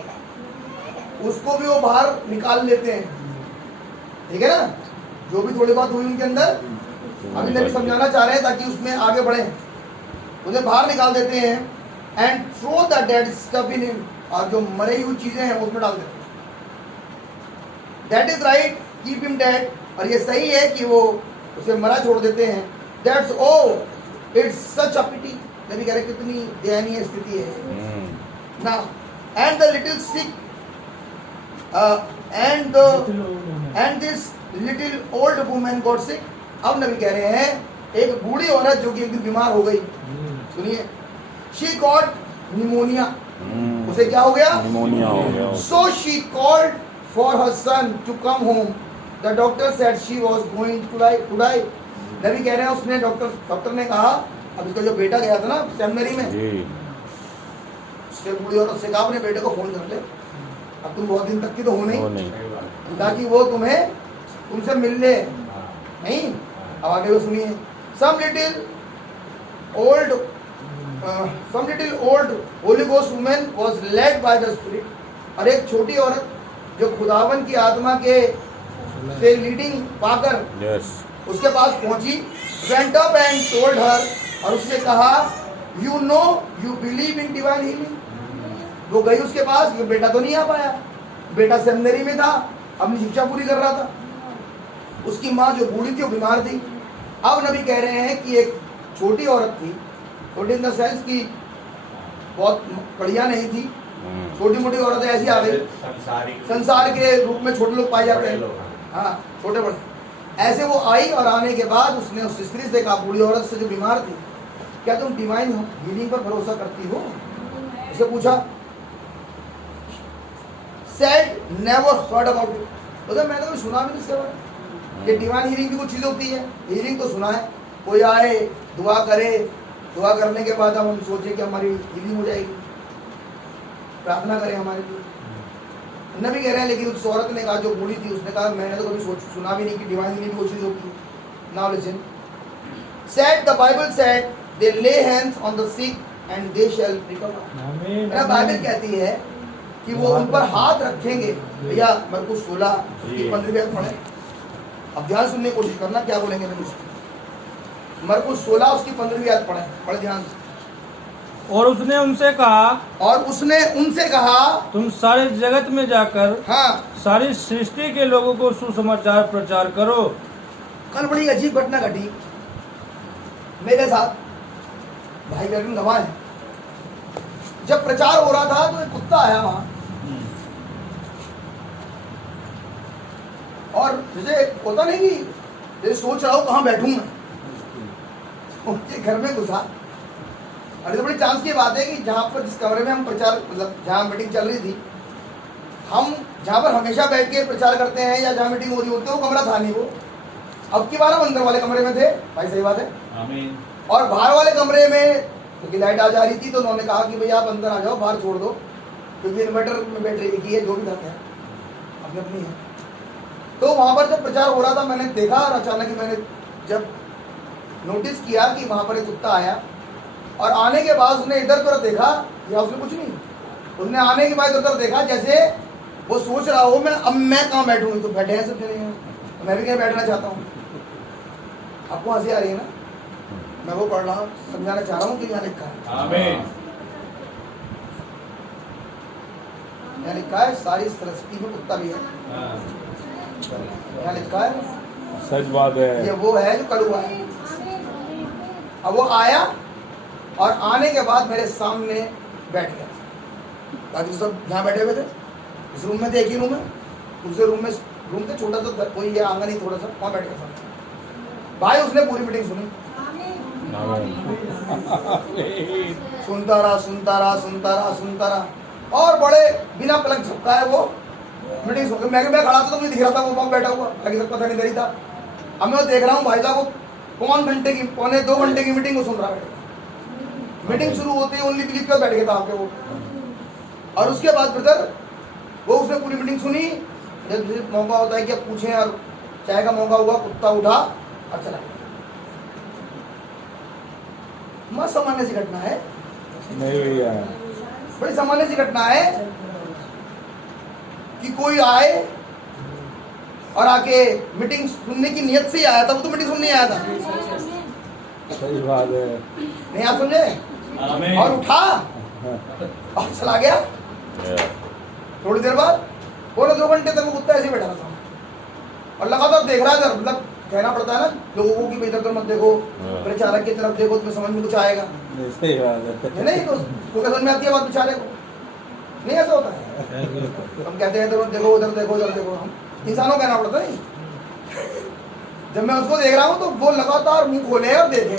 उसको भी वो बाहर निकाल लेते हैं, ठीक है ना? जो भी थोड़ी बहुत हुई उनके अंदर, अभी नबी समझाना चाह रहे हैं ताकि उसमें आगे बढ़े, उन्हें बाहर निकाल देते हैं। And throw the dead stuff in him, और जो मरी हुई चीजें हैं उसमें डाल देते हैं। That is right, keep him dead, और ये सही है कि वो उसे मरा छोड़ देते हैं। दैट्स ओ इट्स सच अ पिटी। नबी कह रहे कितनी दयनीय स्थिति है ना। And the little sick and this little old woman got sick. अब नबी कह रहे हैं एक बूढ़ी औरत जो कि एक दिन बीमार हो गई, सुनिए, शी गॉट निमोनिया। उसे क्या हो गया? निमोनिया हो गया। So she called for her son to come home. The doctor said she was going to die. नबी कह रहे हैं उसने डॉक्टर ने कहा अब इसका जो बेटा गया था ना सेमिनरी में, जी उसके बूढ़ी औरत से कहा अपने बेटे को फोन कर ले, अब तुम बहुत दिन तक की तो हो वो नहीं, नहीं। ताकि वो तुमसे मिल ले। नहीं, अब आगे वो सुनिए। Some little old Holy Ghost woman was led by the Spirit. और एक छोटी औरत जो खुदावन की आत्मा के से लीडिंग पाकर यस उसके पास पहुंची, went up and told her, और उसने कहा you know you believe in divine healing. वो गई उसके पास, ये बेटा तो नहीं आ पाया, बेटा सेमिनरी में था, अपनी शिक्षा पूरी कर रहा था, उसकी माँ जो बूढ़ी थी वो बीमार थी। अब नबी कह रहे हैं कि एक छोटी औरत थी, छोटी इन द सेंस की बहुत बढ़िया नहीं थी, छोटी मोटी औरतें ऐसी आ गई, संसार के रूप में छोटे लोग पाए जाते हैं, हाँ छोटे बड़े, ऐसे वो आई और आने के बाद उसने उस स्त्री से कहा, बूढ़ी औरत से जो बीमार थी, क्या तुम डिवाइन हीलिंग पर भरोसा करती हो? उसे पूछा। Said never heard about it, बोला मैंने तो सुना भी नहीं इसके बारे में, ये डिवाइन हीलिंग की कुछ चीज होती है, हीलिंग तो सुना है, कोई आए दुआ करे, दुआ करने के बाद हम सोचे कि हमारी हीलिंग हो जाएगी, प्रार्थना करें हमारे लिए। नबी कह रहे हैं लेकिन उस औरत ने कहा जो बूढ़ी थी, उसने कहा मैंने तो कभी सुना भी नहीं कि डिवाइन हीलिंग कोई चीज होती है। Now listen, said the Bible said they lay hands on the sick and they shall recover. मेरा बाइबल कहती है कि वो उन पर हाथ रखेंगे। भैया मरकुस 16 की 15वीं आयत पढ़े, अब ध्यान सुनने की कोशिश करना क्या बोलेंगे नबी। मरकुस 16 उसकी 15वीं आयत पढ़े ध्यान से। और उसने उनसे कहा तुम सारे जगत में जाकर हाँ सारी सृष्टि के लोगों को सुसमाचार प्रचार करो। कल बड़ी अजीब घटना घटी मेरे साथ, भाई बहन गवाह है। जब प्रचार हो रहा था तो एक कुत्ता आया वहां, और जैसे होता नहीं कि जैसे सोच रहा हूं कहां बैठूं मैं, उनके घर में घुसा। अरे तो बड़ी चांस की बात है कि जहाँ पर जिस कमरे में हम प्रचार मतलब जहाँ मीटिंग चल रही थी, हम जहाँ पर हमेशा बैठ के प्रचार करते हैं या जहाँ मीटिंग हो रही होती है वो कमरा था नहीं वो। अब की बार हम अंदर वाले कमरे में थे, भाई सही बात है। आमीन। और बाहर वाले कमरे में क्योंकि लाइट आ जा रही थी तो उन्होंने कहा कि भैया आप अंदर आ जाओ, बाहर छोड़ दो, क्योंकि इन्वर्टर में बैटरी एक ही है, जो भी था है अपनी अपनी है। तो वहाँ पर जब प्रचार हो रहा था मैंने देखा, और अचानक मैंने जब नोटिस किया कि वहाँ पर एक कुत्ता आया, और आने के बाद उसने इधर उधर देखा, या उसने कुछ नहीं, उसने आने के बाद इधर उधर देखा जैसे वो सोच रहा हो मैं कहाँ बैठूँ, तो बैठे हैं सब जने, तो मैं भी कहीं बैठना चाहता हूँ। आपको हंसी आ रही है ना, मैं वो पढ़ रहा हूँ, समझाना चाह रहा हूँ कि यहाँ लिखा है। आमीन। यहाँ लिखा है सारी सृष्टि में कुत्ता भी है, यहाँ लिखा है, सच बात है। ये वो है जो कल हुआ है। अब वो आया और आने के बाद मेरे सामने बैठ गया, बाकी सब यहाँ बैठे हुए थे, इस रूम में थे, एक ही रूम है, दूसरे रूम थे छोटा सा, कोई ये आंगन ही थोड़ा सा, वहाँ बैठ गया सामने। भाई उसने पूरी मीटिंग सुनी, सुनता रहा, और बड़े बिना पलक झपका है वो मीटिंग सुन। मैं खड़ा था तो मुझे दिख रहा था वो वहाँ बैठा हुआ, बाकी सब पता नहीं करी था। अब मैं देख रहा हूँ भाई साहब वो पौने 2 घंटे की मीटिंग वो सुन रहा है। मीटिंग शुरू होती है ओनली बिलीव पर बैठ गया था आपके वो, और उसके बाद ब्रदर वो उसने पूरी मीटिंग सुनी। जब मौका होता है कि अब पूछें, और चाय का मौका हुआ, कुत्ता उठा और चला गया। मत सामान्य सी घटना है, नहीं भैया, बड़ी सामान्य सी घटना है कि कोई आए और आके मीटिंग सुनने की नियत से ही आया था, वो तो मीटिंग सुनने आया था, सही बात है। नहीं आप समझे, आमीन। और उठा और चला गया। थोड़ी देर बाद 2 घंटे तक वो कुत्ता ऐसे बैठा था और लगातार देख रहा था। मतलब कहना पड़ता है ना लोगों को कि इधर मत देखो, प्रचारक की तरफ देखो, तुम्हें समझ में कुछ आएगा। सही बात है। नहीं तो समझ में आती है बात बेचारे को, नहीं ऐसा होता है। हम कहते हैं इधर देखो, उधर देखो, उधर देखो, हम इंसानों कहना पड़ता है। जब मैं उसको देख रहा हूँ तो वो लगातार मुंह खोले और देखे,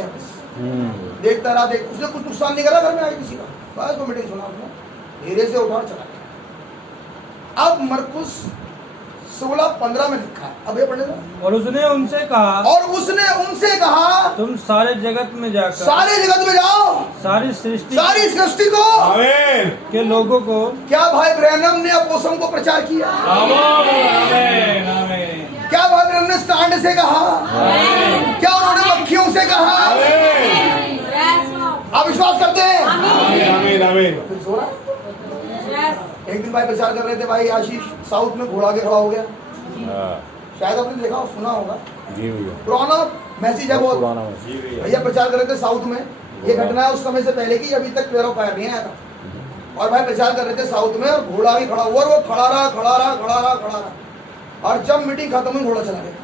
देखता रहा, उसने कुछ नुकसान नहीं करा घर में आगे किसी का, बस वो मीटिंग सुना उसने, धीरे से उठा और चला गया। अब मरकुस 16:15 में लिखा है, अब ये पढ़ने दो। और उसने उनसे कहा, और उसने उनसे कहा, तुम सारे जगत में जाकर सारे जगत में जाओ, सारी सारी सृष्टि को आमीन। के लोगों को। क्या भाई ब्रैनम ने अपोसम को प्रचार किया? आमीन, आमीन। क्या भाई ब्रैनम ने सांड से कहा? क्या उन्होंने मक्खियों से कहा? आप विश्वास करते हैं? आमीन आमीन। फिर सो रहा है। एक दिन भाई प्रचार कर रहे थे, भाई आशीष साउथ में घोड़ा के खड़ा हो गया, शायद आपने देखा हो, सुना होगा, जी भैया, पुराना मैसेज है बहुत। जी भैया। भैया प्रचार कर रहे थे साउथ में, ये घटना है उस समय से पहले की, अभी तक पैरों पैर नहीं आया था। और भाई प्रचार कर रहे थे साउथ में, और घोड़ा ही खड़ा हुआ, और वो खड़ा रहा, और जब मीटिंग खत्म हुई घोड़ा चला गया।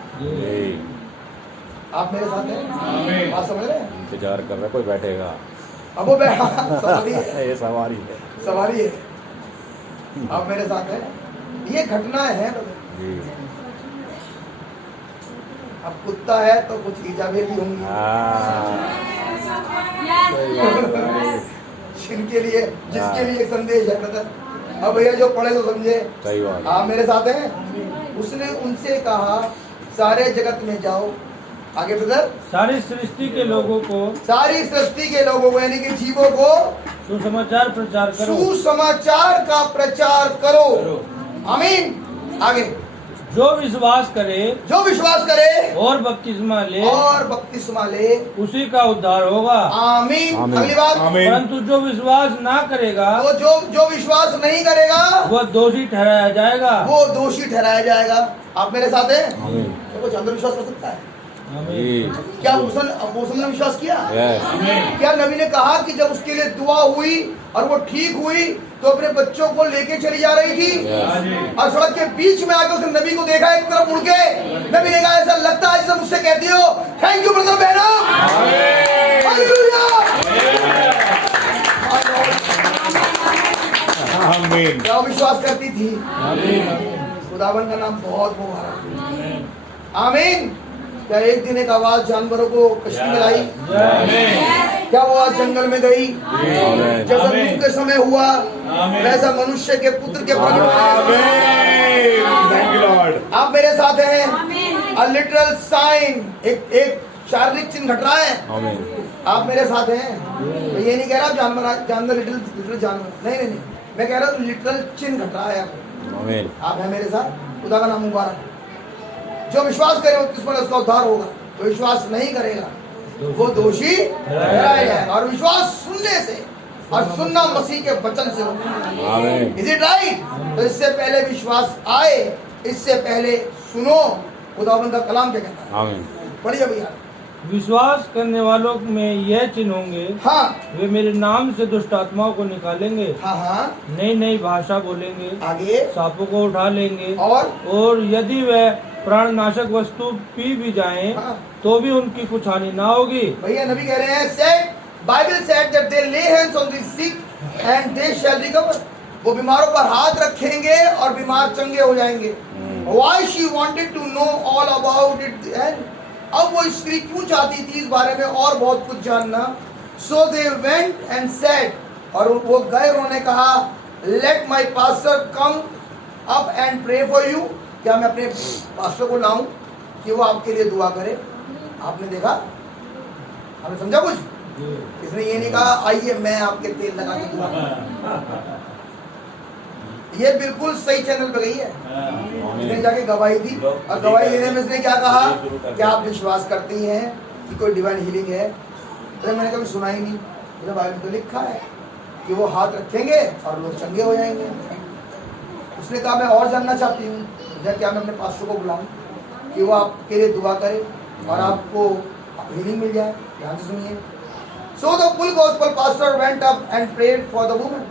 आप मेरे साथ हैं? बात समझ रहे हैं? इंतजार कर रहा कोई बैठेगा। अब वो सवारी है, ये सवारी है। सवारी है। आप मेरे साथ हैं? ये घटना है। जी। अब कुत्ता है तो कुछ इजाबें भी होंगी जिनके लिए, जिसके लिए संदेश है ब्रदर। अब भैया जो पढ़े तो समझे। सही बात। आप मेरे साथ हैं? उसने उनसे कहा, सारे जगत में जाओ, आगे ब्रदर, सारी सृष्टि के लोगों को, सारी सृष्टि के लोगों को, यानी कि जीवों को सुसमाचार प्रचार करो, सुसमाचार का प्रचार करो। आमीन। आगे, जो विश्वास करे जो विश्वास करे और बपतिस्मा ले और बपतिस्मा ले, उसी का उद्धार होगा। आमीन। आमीन। अगली बात, आमीन। परंतु जो विश्वास ना करेगा तो जो विश्वास नहीं करेगा वह दोषी ठहराया जाएगा। वो दोषी ठहराया जाएगा। आप मेरे साथ हैं? आमीन। तो कुछ अंधविश्वास कर सकता है? आमीन। क्या अपोस्तल ने विश्वास किया? यस। क्या नबी ने कहा कि जब उसके लिए दुआ हुई और वो ठीक हुई तो अपने बच्चों को लेके चली जा रही थी, और सड़क के बीच में आके उसने नबी को देखा, एक तरफ मुड़ के नबी ने कहा, ऐसा लगता है जैसे मुझसे कहती हो, थैंक यू ब्रदर बहना। हालेलुया। आमीन। क्या वो विश्वास करती थी? आमीन। खुदावन का नाम बहुत मुबारक। आमीन। क्या एक दिन एक आवाज जानवरों को कश्ती में लाई? क्या वो आवाज जंगल में गई? जैसा नूह के समय हुआ वैसा मनुष्य के पुत्र के प्रकट लॉर्ड। आप मेरे साथ हैं? अ लिटरल साइन, एक शारीरिक चिन्ह घट रहा है। आप मेरे साथ हैं? मैं ये नहीं कह रहा जानवर लिटरल जानवर, नहीं, मैं कह रहा हूँ लिटरल चिन्ह घट रहा है। आप हैं मेरे साथ? खुदा का नाम मुबारक। जो विश्वास करे उसका उद्धार होगा, जो विश्वास नहीं करेगा वो दोषी ठहराया जाएगा। और विश्वास सुनने से, और सुनना मसीह के वचन से होता है। Is it right? तो इससे पहले विश्वास आए, इससे पहले सुनो खुदावंद का कलाम क्या कहता है। पढ़िए भैया। विश्वास करने वालों में यह चिन्ह होंगे, हाँ, वे मेरे नाम से दुष्ट आत्माओं को निकालेंगे, हाँ, नई नई भाषा बोलेंगे, आगे, सांपों को उठा लेंगे, और यदि वह प्राणनाशक वस्तु पी भी जाएं, हाँ, तो भी उनकी कुछ हानि ना होगी। भैया नबी कह रहे हैं, said Bible said that they lay hands on the sick and they shall recover. वो बीमारों पर हाथ रखेंगे और बीमार चंगे हो जाएंगे। Why she wanted to know all about it, and अब वो स्त्री क्यों चाहती थी इस बारे में और बहुत कुछ जानना। So they went and said, और वो गए, उन्होंने कहा, let my pastor come up and pray for you. क्या मैं अपने पास्टर को लाऊं कि वो आपके लिए दुआ करे? आपने देखा, आपने समझा कुछ? इसने ये नहीं कहा आइए मैं आपके तेल लगा के दुआ करूं। ये बिल्कुल सही चैनल पे गई है। इसने जाके गवाही दी, और गवाही देने में इसने क्या कहा, क्या आप विश्वास करती हैं कि कोई डिवाइन हीलिंग है? तो मैंने कभी सुना ही नहीं। मुझे बाइबल में तो लिखा है कि वो हाथ रखेंगे और लोग चंगे हो जाएंगे। उसने कहा मैं और जानना चाहती हूँ, क्या मैं अपने पास्टर को बुलाऊं कि वो आपके लिए दुआ करे और आपको हीलिंग मिल जाए? ध्यान से सुनिए। So the full gospel pastor went up and prayed for the woman.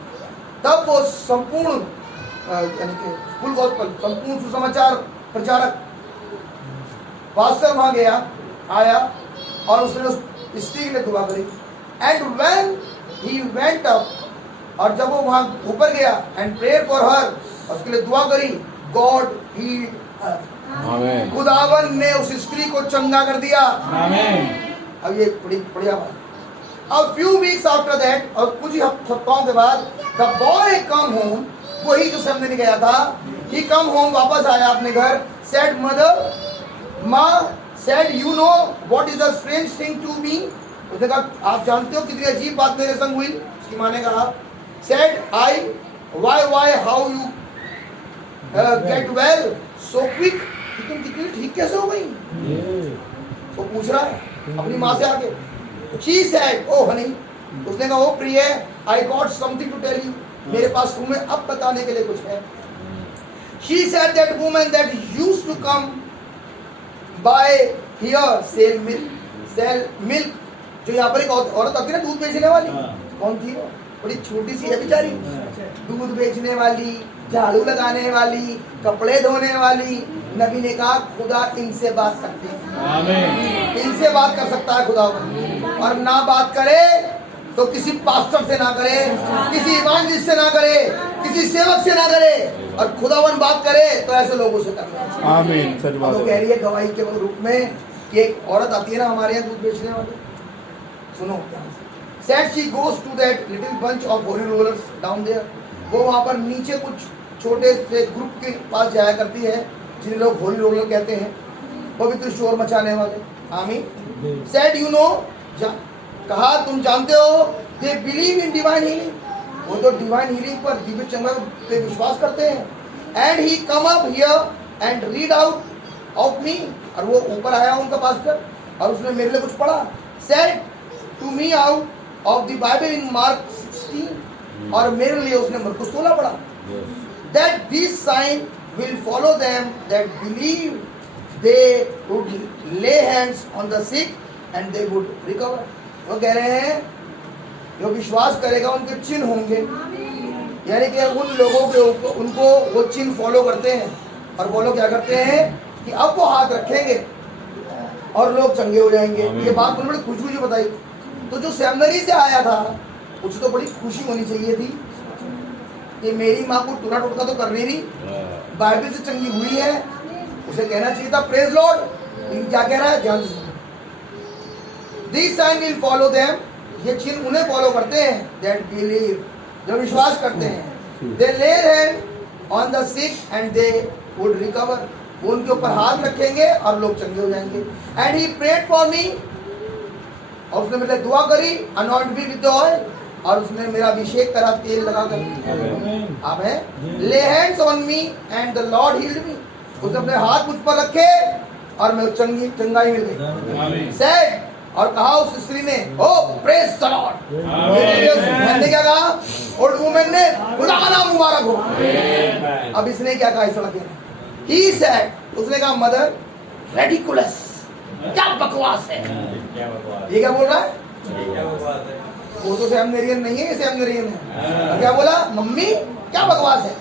तब वो संपूर्ण यानी कि फुल गॉस्पेल, संपूर्ण सुसमाचार प्रचारक पास्टर वहां गया, आया, और उसने उस स्त्री के लिए दुआ करी। And when he went up, और जब वो वहां ऊपर गया, एंड प्रेयर फॉर हर, उसके लिए दुआ करी, गॉड हील्ड हर। खुदावन ने उस स्त्री को चंगा कर दिया। अब ये बड़ी बढ़िया बात। अब फ्यू वीक्स आफ्टर दैट, और कुछ ही हफ्तों के बाद, द बॉय कम होम, वही जो सामने नहीं गया था, ही कम होम, वापस आया अपने घर, सेड मदर, माँ said you know what is the strange thing to me, उसने कहा आप जानते हो कितनी अजीब बात मेरे संग हुई। उसकी माँ ने कहा said I why how you get well so quick, तुम कितनी ठीक कैसे हो गई, वो पूछ रहा है अपनी माँ से आके। शी सेड ओ हनी, उसने कहा ओ प्रिय I got something to tell you, मेरे पास तुम्हें अब बताने के लिए कुछ है। She said that woman that used to come by here sell milk, जो यहाँ पर एक औरत आती है ना दूध बेचने वाली, कौन थी वो, बड़ी छोटी सी है बेचारी, दूध बेचने वाली, झाड़ू लगाने वाली, कपड़े धोने वाली। नबी ने कहा खुदा इनसे बात करते हैं, इनसे बात कर सकता है खुदा, और ना बात करे तो किसी पास्टर से ना करे, किसी इवांजलिस्ट से ना करे, किसी सेवक से ना करे, और खुदावन बात करे तो ऐसे लोगों से करे। आमीन। सच बात तो कह रही है गवाही के रूप में कि एक औरत आती है ना हमारे यहाँ दूध बेचने वाली, सुनो, said she goes to that little bunch of holy rollers down there, वो वहाँ पर नीचे कुछ छोटे से ग्रुप के पास जाया करती है जिन्हें लोग होली रोलर कहते हैं, पवित्र शोर मचाने वाले। आमीन। said you know, कहा तुम जानते हो, they believe in divine healing, वो तो डिवाइन हीलिंग पर, दिव्य चंगन पे विश्वास करते हैं। and he come up here and read out of me, और वो ऊपर आया उनका पास्टर और उसने मेरे लिए कुछ पढ़ा। said to me out of the Bible in Mark 16, और मेरे लिए उसने मरकुस 16 पढ़ा। that this sign will follow them that believe, they would lay hands on the sick and they would recover। वो कह रहे हैं जो विश्वास करेगा उनके चिन्ह होंगे, यानी कि उन लोगों के ऊपर उनको वो चिन्ह फॉलो करते हैं, और वो लोग क्या करते हैं कि अब वो हाथ रखेंगे और लोग चंगे हो जाएंगे। ये बात उन्होंने बड़ी खुशबू जो बताई। तो जो सेमिनरी से आया था उसे तो बड़ी खुशी होनी चाहिए थी कि मेरी माँ को टूना टोटका तो कर नहीं रही, बाइबल से चंगी हुई है, उसे कहना चाहिए था प्रेज लॉर्ड। लेकिन क्या कह रहा है, ध्यान से, this sign will follow them, ये चिन्ह उन्हें फॉलो करते हैं, दैट बिलीव, जो विश्वास करते हैं। दे ले hand on the sick and they would recover, वो उनके ऊपर हाथ रखेंगे और लोग चंगे हो जाएंगे। And he prayed for me, और उसने मेरे लिए दुआ करी, anoint me with the oil, और उसने मेरा अभिषेक करा तेल लगाकर। आमीन। Lay hands on me and the Lord healed me, उसने अपने हाथ मुझ पर रखे और मैं चंगाई मिल गई। सेड, और कहा उस स्त्री ने, ओ प्रेज द लॉर्ड। मैंने क्या कहा, ओल्ड वुमन ने, खुदा का नाम मुबारक हो। अब इसने क्या कहा इस लड़के ने, ही सेड, उसने कहा मदर रेडिकुलस, क्या बकवास है, ये क्या बोल रहा है, वो तो सेमिनेरियन नहीं है, सेमिनेरियन है। क्या बोला, मम्मी क्या बकवास है।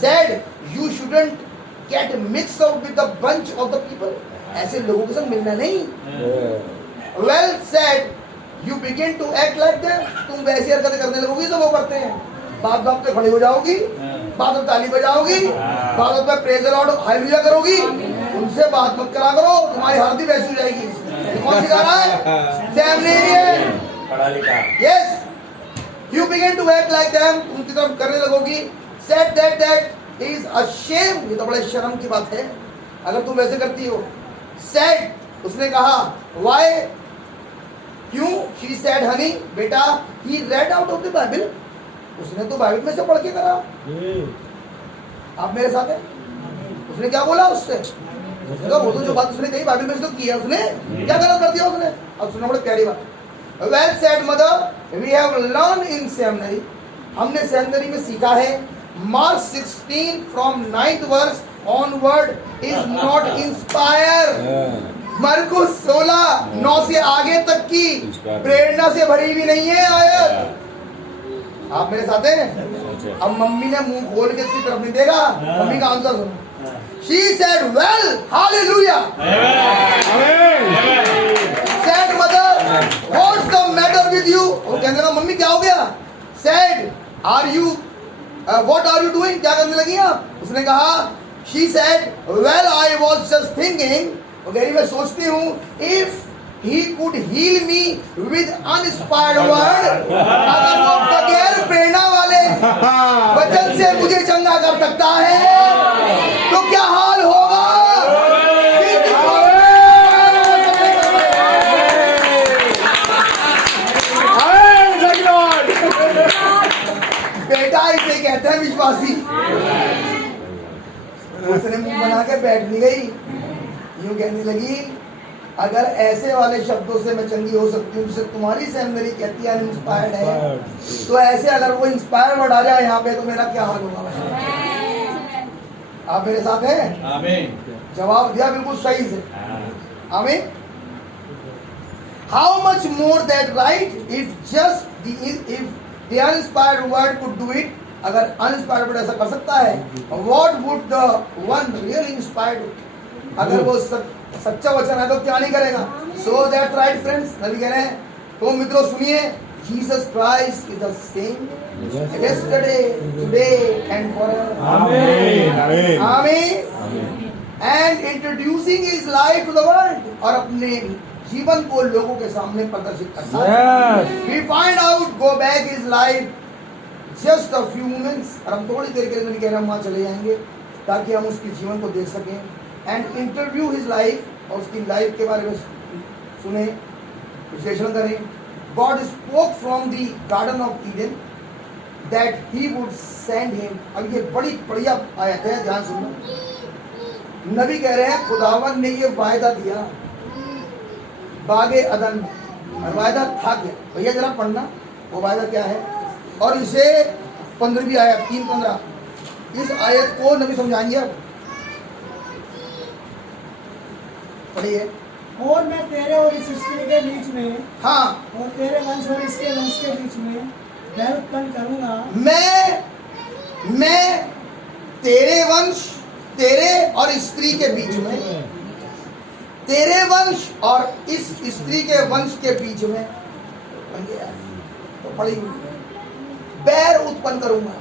Said you shouldn't get mixed up with the bunch of the people, ऐसे लोगों के साथ मिलना नहीं। Well said you begin to act like them, तुम वैसी हरकतें करने लगोगी जो वो करते हैं, बात बात पे खड़ी हो जाओगी, बात में ताली बजाओगी, बात में प्रेज द लॉर्ड हालेलुया करोगी, उनसे बात मत करा करो, तुम्हारी हरदी वैसी हो जाएगी। कौन सिखा रहा है, सेमिनेरियन। पढ़ा लिखा। Yes, you begin to act like them, उनकी तरफ करने लगोगी। Said that is a shame, ये तो बड़े शर्म की बात है अगर तुम वैसे करती हो। Said, उसने कहा why, क्यों, she said honey, बेटा he read out of the Bible, उसने तो बाइबल में से पढ़ के करा। आप मेरे साथ हैं, उसने क्या बोला उससे, उसने कहा वो तो जो बात उसने कही बाइबल में से तो किया उसने, क्या गलत कर दिया उसने। अब सुनो बड़ी प्यारी बात, well said mother, we have learned in seminary, हमने सेमिनरी में सीखा है, Mark 16 from 9th verse onward is not inspired। मरकुस 16 9 से आगे तक की प्रेरणा से भरी भी नहीं है आयत। आप मेरे साथ हैं। अब मम्मी ने मुंह खोल के इसकी तरफ नहीं देखा, मम्मी का आंसर सुनो। She said, well, hallelujah. Said mother, what's the matter with you? वो कहने लगा मम्मी क्या हो गया। Said, are you, what are you doing? क्या करने लगी आप? उसने कहा, she said, well, I was just thinking, वो कह रही मैं सोचती हूँ, if he could heal me with uninspired word, अगर वो बगैर प्रेरणा वाले वचन से मुझे चंगा कर सकता है तो क्या हाल होगा। बेटा इसे कहते हैं विश्वासी। उसने मुंह बना के बैठ नहीं गई, यूं कहने लगी अगर ऐसे वाले शब्दों से मैं चंगी हो सकती हूँ जिसे तुम्हारी सेमिनरी कहती है अनइंस्पायर्ड है, तो ऐसे अगर वो इंस्पायर वर्ड आ जाए यहाँ पे तो मेरा क्या हाल होगा। आप मेरे साथ हैं? आमीन। जवाब दिया बिल्कुल सही से। आमीन। How much more that right if just if the uninspired word could do it, अगर अनइंस्पायर्ड वर्ड ऐसा कर सकता है, what would the one really inspired, अगर वो सच्चा वचन है तो क्या नहीं करेगा। सो दैट राइट फ्रेंड्स, नबी कह रहे हैं तो मित्रों सुनिए, Jesus Christ is the same yesterday today and forever. आमीन आमीन। And introducing his life to the world, और अपने जीवन को लोगों के सामने प्रदर्शित करता है। We find out go back his life just a few moments, और हम थोड़ी देर के लिए कह रहे हैं वहां चले जाएंगे ताकि हम उसके जीवन को देख सकें। एंड इंटरव्यू हिज लाइफ, और उसकी लाइफ के बारे में सुने, विश्लेषण करें। God spoke from the garden of Eden that he would send him. अब ये बड़ी बढ़िया आयत है, ध्यान सुनना। नबी कह रहे हैं खुदावन ने ये वायदा दिया बागे अदन, और वायदा था क्या भैया, जरा पढ़ना वो वायदा क्या है। और इसे 15वीं आयत 3:15, इस आयत को नबी समझाएंगे। अब पढ़िए। और मैं तेरे और इस स्त्री के बीच में, हाँ, और तेरे वंश और इसके वंश के बीच में बैर उत्पन्न करूंगा। मैं तेरे वंश, तेरे और स्त्री के बीच में, तेरे वंश और इस स्त्री के वंश के बीच में, तो पढ़ी, बैर उत्पन्न करूंगा।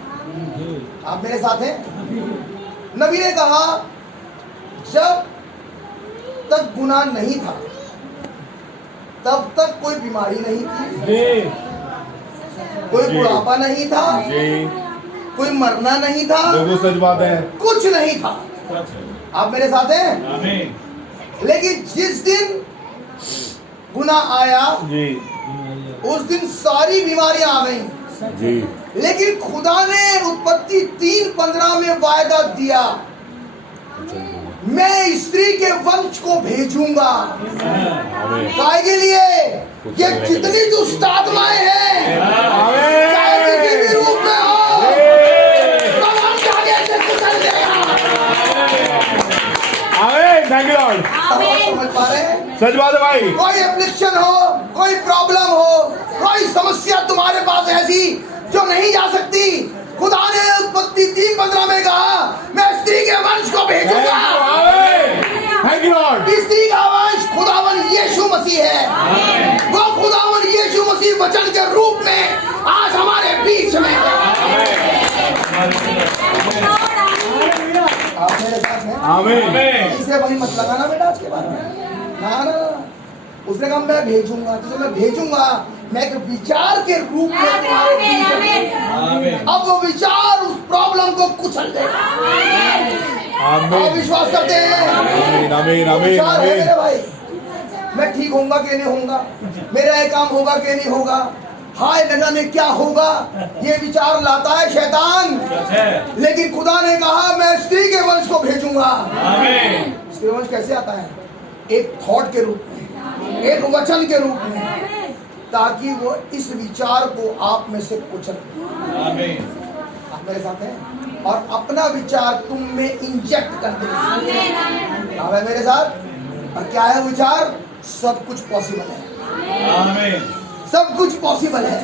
आप मेरे साथ हैं? नबी ने कहा जब तक गुनाह नहीं था तब तक कोई बीमारी नहीं थी, कोई बुढ़ापा नहीं था, कोई मरना नहीं था, सच बात है, कुछ नहीं था। आप मेरे साथ हैं? आमीन। लेकिन जिस दिन गुनाह आया जी उस दिन सारी बीमारियां आ गई। जी, लेकिन खुदा ने उत्पत्ति 3:15 में वायदा दिया, मैं स्त्री के वंश को भेजूंगा। काय के लिए? ये जितनी दुष्ट आत्माएं हैं चाहे किसी भी रूप में हो, सब हम आगे से कुचल देगा। Thank you Lord. समझ पा रहे हैं? सच बात है भाई। कोई एप्लिकेशन हो, कोई प्रॉब्लम हो, कोई समस्या तुम्हारे पास ऐसी जो नहीं जा सकती, खुदा ने उत्पत्ति 3:15 में कहा मैं स्त्री के वंश को भेजूंगा। Thank you Lord. स्त्री का वंश खुदावन यीशु मसीह है। वो खुदावन यीशु मसीह वचन के रूप में आज हमारे बीच में है। आप मेरे साथ हैं? आमीन। इसे वही मत लगाना बेटा आज के बाद में। ना ना, उसने कहा मैं भेजूंगा, तुझे मैं भेजूंगा, मैं एक विचार के रूप में तुम्हारे बीच में। अब वो विचार उस प्रॉब्लम को कुचल देगा। आप विश्वास करते हैं? आमीन आमीन आमीन विचार है आमीन। मेरे भाई, मैं ठीक होऊंगा कि नहीं होऊंगा, मेरा ये काम होगा कि नहीं होगा, हाय न जाने क्या होगा, ये विचार लाता है शैतान। लेकिन खुदा ने कहा मैं स्त्री के वंश को भेजूंगा। स्त्री वंश कैसे आता है? एक थॉट के रूप में, एक वचन के रूप में, ताकि वो इस विचार को आप में से कुचल। आप मेरे साथ हैं? और अपना विचार तुम में इंजेक्ट कर दे। आप है मेरे साथ? और क्या है विचार? सब कुछ पॉसिबल है। सब कुछ पॉसिबल है।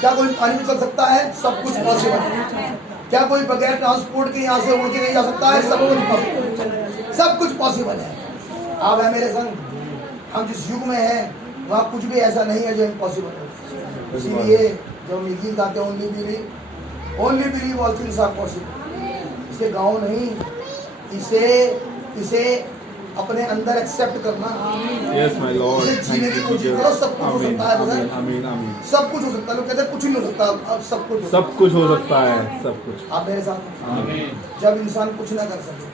क्या कोई पानी निकल सकता है? सब कुछ पॉसिबल है। क्या कोई बगैर ट्रांसपोर्ट के यहाँ से उड़ के नहीं जा सकता है? सब कुछ पॉसिबल, सब कुछ पॉसिबल है। आप है मेरे संग? हम जिस युग में हैं वहाँ कुछ भी ऐसा नहीं है जो इम्पॉसिबल है। इसीलिए जब हम गीत गाते हैं only believe all things are possible, इसके गाँव नहीं, इसे अपने अंदर एक्सेप्ट करना। Yes, my Lord. इसे Thank जीने की you, कोशिश Jesus. करो, सब कुछ हो Amen. सकता है Amen. brother। Amen. Amen. सब कुछ हो सकता है। लोग कहते हैं कुछ नहीं हो सकता, अब सब कुछ हो सब कुछ हो सकता है, सब कुछ। सकता है। आप मेरे साथ हैं? आमीन। जब इंसान कुछ ना कर सके,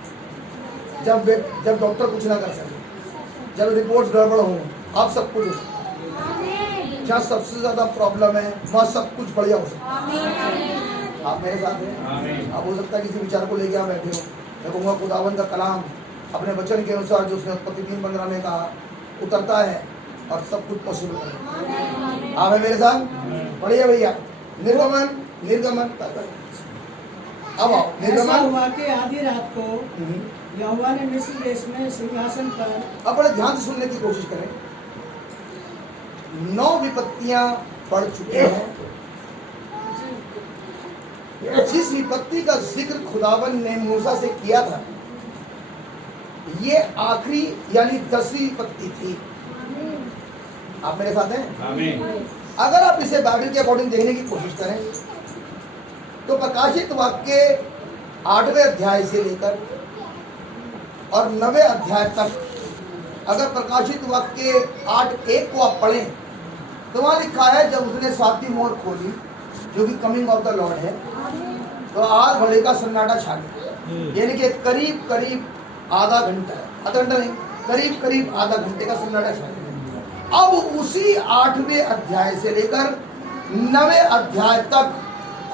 जब डॉक्टर कुछ ना कर सके, जब रिपोर्ट गड़बड़ हो, अब सब कुछ हो सकता है। जहाँ सबसे ज्यादा प्रॉब्लम है वहाँ सब कुछ बढ़िया हो सकता है। आप मेरे साथ हैं? आमीन। अब हो सकता है किसी विचार को लेके आप बैठे हो, मैं कहूँगा खुदावन का कलाम अपने वचन के अनुसार जो उसने उत्पत्ति 3:15 में कहा उतरता है और सब कुछ पॉसिबल है। आप है मेरे साथ? बढ़िया भैया। निर्गमन निर्गमन अब आओ ऐसा निर्गमन। हुआ कि आधी रात को यहोवा ने मिस्र देश में सिंहासन पर, अब बड़े ध्यान से सुनने की कोशिश करें। 9 विपत्तियां पड़ चुकी हैं। जिस विपत्ति का जिक्र खुदावन ने मूसा से किया था, ये आखिरी यानी 10वीं विपत्ति थी। आप मेरे साथ हैं? आमीन। अगर आप इसे बाइबल के अकॉर्डिंग देखने की कोशिश करें तो प्रकाशित वाक्य 8वें अध्याय से लेकर और 9वें अध्याय तक, अगर प्रकाशित वाक्य 8:1 को आप पढ़ें तो वहां लिखा है जब उसने 7वीं मोहर खोली, जो कि कमिंग ऑफ द लॉर्ड है, तो आग भड़े का सन्नाटा छा गया। यानी कि करीब करीब आधा घंटा, आधा घंटा नहीं, करीब करीब आधा घंटे का सन्नाटा छा गया। अब उसी 8वें अध्याय से लेकर 9वें अध्याय तक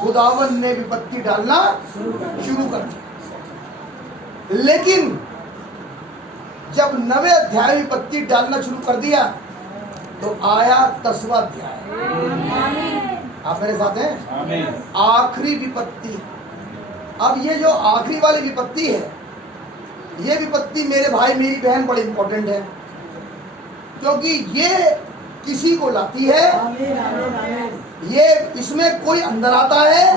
खुदावन ने विपत्ति डालना शुरू कर दिया। लेकिन जब 9वें अध्याय विपत्ति डालना शुरू कर दिया तो आया 10वां अध्याय। आप मेरे साथ हैं? आमीन। आखिरी विपत्ति। अब ये जो आखिरी वाली विपत्ति है, ये विपत्ति मेरे भाई मेरी बहन बड़ी इंपॉर्टेंट है, क्योंकि ये किसी को लाती है, आमीन आमीन आमीन, ये इसमें कोई अंदर आता है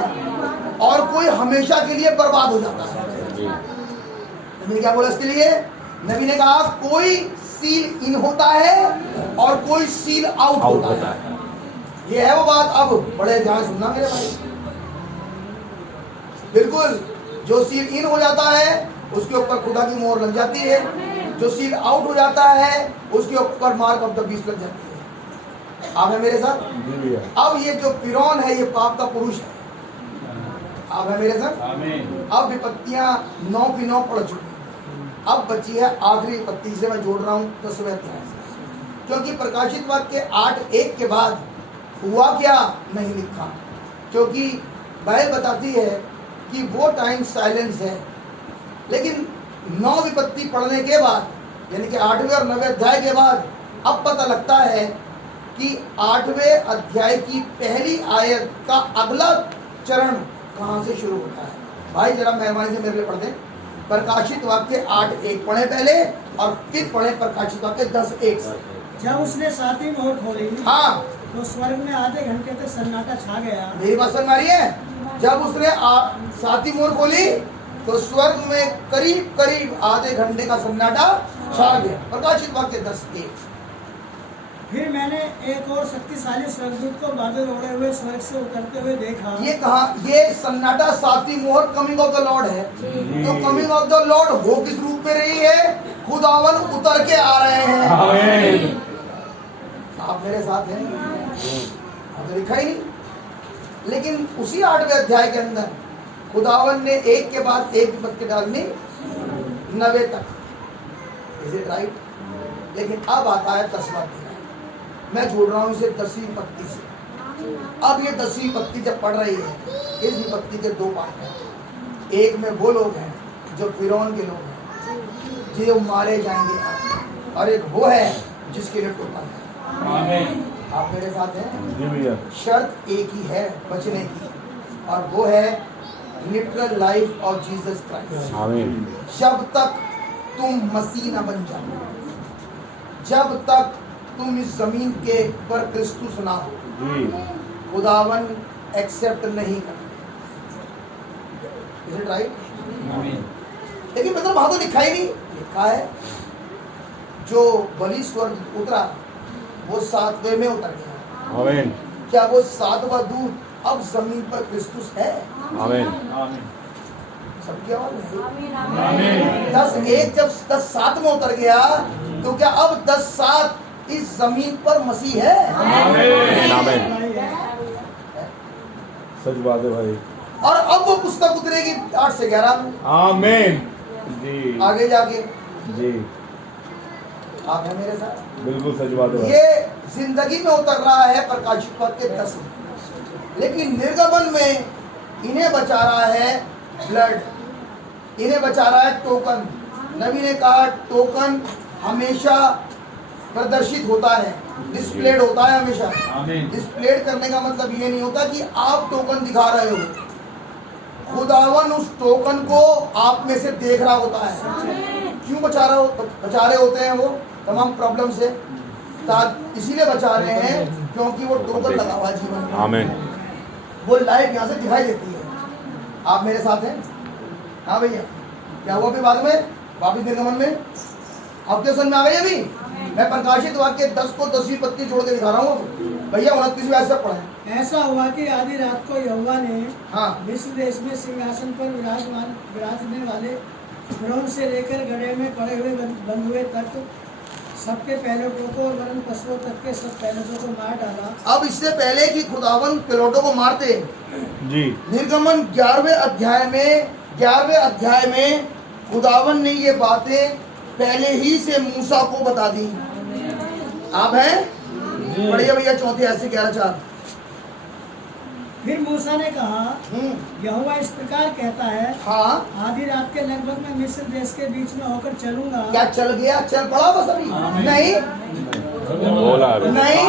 और कोई हमेशा के लिए बर्बाद हो जाता है। नबी ने क्या बोला इसके लिए? नबी ने कहा कोई सील इन होता है और कोई सील आउट होता है। ये है वो बात। अब बड़े ध्यान सुनना मेरे भाई, बिल्कुल। जो सील इन हो जाता है उसके ऊपर खुदा की मोहर लग जाती है, जो सील आउट हो जाता है उसके ऊपर मार्क ऑफ द बीस्ट लग जाती है। आप है मेरे साथ? अब ये जो फिरौन है ये पाप का पुरुष है। आप है मेरे साथ? आमीन। अब विपत्तियां 9 की 9 पड़ चुकी, अब बची है आखिरी विपत्ति से मैं जोड़ रहा हूँ 10वें अध्याय से, क्योंकि प्रकाशित वाक्य 8:1 के बाद हुआ क्या नहीं लिखा, क्योंकि बाइबल बताती है कि वो टाइम साइलेंस है। लेकिन 9 विपत्ति पढ़ने के बाद, यानी कि 8वें और 9वें अध्याय के बाद अब पता लगता है कि 8वें अध्याय की पहली आयत का अगला चरण कहाँ से शुरू होता है। भाई जरा मेहरबानी से मेरे लिए पढ़ दें। प्रकाशित वाक्य 8:1 पढ़े पहले और फिर पढ़े प्रकाशित वाक्य 10:1 से। जब उसने 7वीं मोहर खोली हाँ, तो स्वर्ग में आधे घंटे तक सन्नाटा छा गया। मेरी बात समझ आ रही है? जब उसने 7वीं मोहर खोली तो स्वर्ग में करीब करीब आधे घंटे का सन्नाटा छा गया। प्रकाशित वाक्य 10:1। फिर मैंने एक और शक्तिशाली स्वर्गदूत को बादल ओढ़े हुए स्वर्ग से उतरते हुए देखा। ये कहा, ये सन्नाटा 7वीं मोहर कमिंग ऑफ द लॉर्ड है। तो कमिंग ऑफ द लॉर्ड हो किस रूप में रही है? खुदावन उतर के आ रहे हैं। आमीन। आप मेरे साथ हैं? अब लिखा ही नहीं, लेकिन उसी 8वें अध्याय के अंदर खुदावन ने एक के बाद एक विपत्ति डालनी 9वें तक। Is it right? लेकिन अब आता है 10वां अध्याय। मैं जोड़ रहा हूँ इसे 10वीं विपत्ति से। अब ये 10वीं विपत्ति जब पढ़ रही है, इस विपत्ति के 2 पार्ट हैं। एक में वो लोग हैं जो फिरौन के लोग हैं, जो मारे जाएंगे अब, और एक वो है जिसके लिए टोटल है। आमीन। आप मेरे साथ हैं? जी भैया। शर्त एक ही है बचने की, और वो है literal life of Jesus Christ. आमीन। जब तक तुम मसीह न बन जाओ, जब तक तुम इस जमीन के पर क्रिस्तुस ना हो, जी। खुदावन एक्सेप्ट नहीं करते। Is it right? आमीन। लेकिन मतलब वहां तो लिखा ही नहीं। लिखा है जो बलि स्वर्ग उतरा वो 7वें में उतर गया। आमीन। क्या वो 7वां दूत अब जमीन पर क्रिस्तुस है? आमीन। आमीन। सबकी आवाज नहीं। आमीन 10:1 जब 10:7 में उतर गया तो क्या अब 10:7 इस जमीन पर मसीह है? आमीन आमीन सच बात है भाई और अब वो पुस्तक उतरेगी 8 से 11 में आमीन जी आगे जाके। जी आप हैं मेरे साथ? बिल्कुल सच बात है भाई ये जिंदगी में उतर रहा है प्रकाशित वाक्य 10 में, लेकिन निर्गमन में इन्हें बचा रहा है ब्लड, इन्हें बचा रहा है टोकन। नबी ने कहा टोकन हमेशा प्रदर्शित होता है, डिस्प्लेड होता है हमेशा। डिस्प्लेड करने का मतलब ये नहीं होता कि आप टोकन दिखा रहे हो, खुदावन उस टोकन को आप में से देख रहा होता है। क्यों बचा रहे होते हैं वो तमाम प्रॉब्लम से? इसीलिए बचा रहे हैं क्योंकि वो टोकन लगा हुआ जीवन में। आमीन वो लाइट यहाँ से दिखाई देती है। आप मेरे साथ हैं? हाँ भैया, क्या हुआ फिर बाद में वापिस निर्गमन में? आपके समझ में आ गई अभी? मैं प्रकाशित वाक्य 10 को 10वीं पत्ती जोड़ के दिखा रहा हूँ भैया। 29वीं आयत से पढ़ें। ऐसा हुआ कि आधी रात को यहोवा ने हाँ मिस्र देश में सिंहासन पर विराजने वाले फिरौन से लेकर गड्ढे में पड़े हुए बंधुए तक सबके पैलोटों को और वरन पशुओं तक के सब पैलोटों को मार डाला। अब इससे पहले कि खुदावन पैलोटों को मारते, जी निर्गमन 11वें अध्याय में खुदावन ने ये बातें पहले ही से मूसा को बता दी। आप हैं? पढ़िए भैया 4 आयत से 11:4। फिर मूसा ने कहा यहोवा इस प्रकार कहता है, हाँ आधी रात के लगभग मैं मिस्र देश के बीच में होकर चलूंगा। क्या चल गया? चल पड़ा बस अभी? नहीं बोला अभी नहीं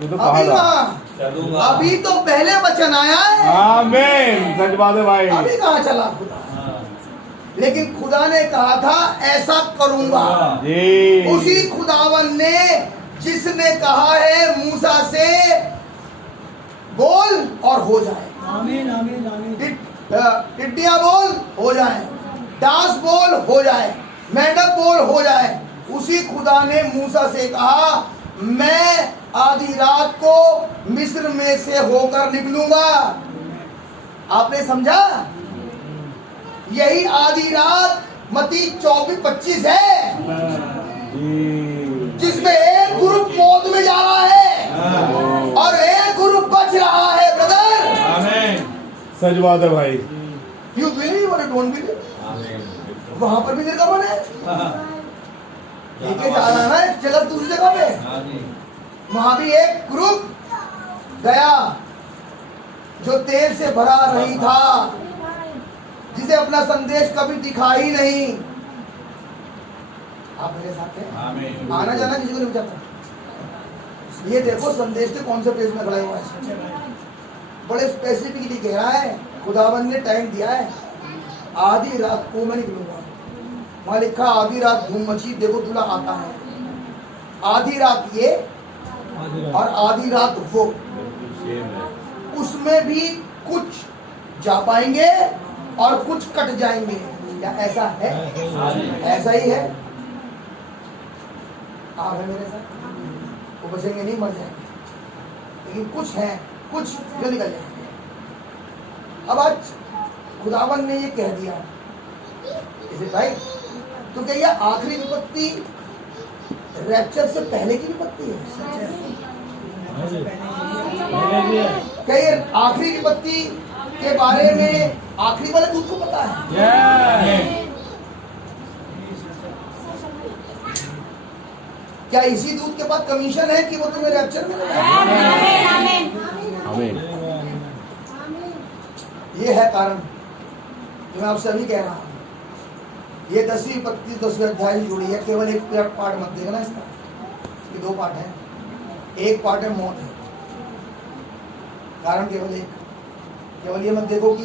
तू तो अभी कहा था कहाँ? चलूंगा। अभी तो पहले वचन आया है, आमीन सच बात है भाई अभी कहाँ चला खुदा? लेकिन खुदा ने कहा था ऐसा करूंगा। जी उसी खुदावन ने जिसने कहा है मूसा से बोल और हो जाए, आमीन आमीन आमीन। टिड्डियां बोल हो जाए, डांस बोल हो जाए, मेंढक बोल हो जाए। उसी खुदा ने मूसा से कहा मैं आधी रात को मिस्र में से होकर निकलूंगा। आपने समझा? यही आधी रात मत्ती 24-25 है, जिसमें एक ग्रुप मौत में जा रहा है और एक ग्रुप बच रहा है। ब्रदर आमीन सच बात है भाई यू बिलीव और डोंट बिलीव? आमीन वहां पर भी निर्गमन है, लेके जा रहा है जगह दूसरी जगह पे। आमीन वहां भी एक ग्रुप गया जो तेल से भरा नहीं था, जिसे अपना संदेश कभी दिखा ही नहीं। आप मेरे साथ हैं? आमीन आना जाना किसी को नहीं चाहता। ये देखो संदेश के कौन से पेज में खड़ा हुआ है, बड़े स्पेसिफिकली कह रहा है। खुदावन ने टाइम दिया है, आधी रात को मैं निकलूंगा। वहां लिखा आधी रात धूम मची, देखो दूल्हा आता है। आधी रात ये और आधी रात वो, सेम है। उसमें भी कुछ जा पाएंगे और कुछ कट जाएंगे। क्या ऐसा है? ऐसा ही है। आप है मेरे साथ? वो बचेंगे नहीं, मर जाएंगे, लेकिन कुछ हैं, कुछ जो निकल जाएंगे। अब आज खुदावन ने ये कह दिया, इसे भाई तो क्या ये आखिरी विपत्ति रैप्चर से पहले की विपत्ति है? क्या ये आखिरी विपत्ति के बारे में आखिरी वाले दूत को पता है? क्या इसी दूत के पास कमीशन है कि वो तुम्हें रैप्चर में आमीन ये है कारण जो मैं आपसे अभी कह रहा हूँ। ये 10वीं विपत्ति 10वें अध्याय से जुड़ी है। केवल एक पार्ट मत देखना इसका, ये 2 पार्ट है। एक पार्ट है मौत है, कारण केवल एक। केवल ये मत देखो कि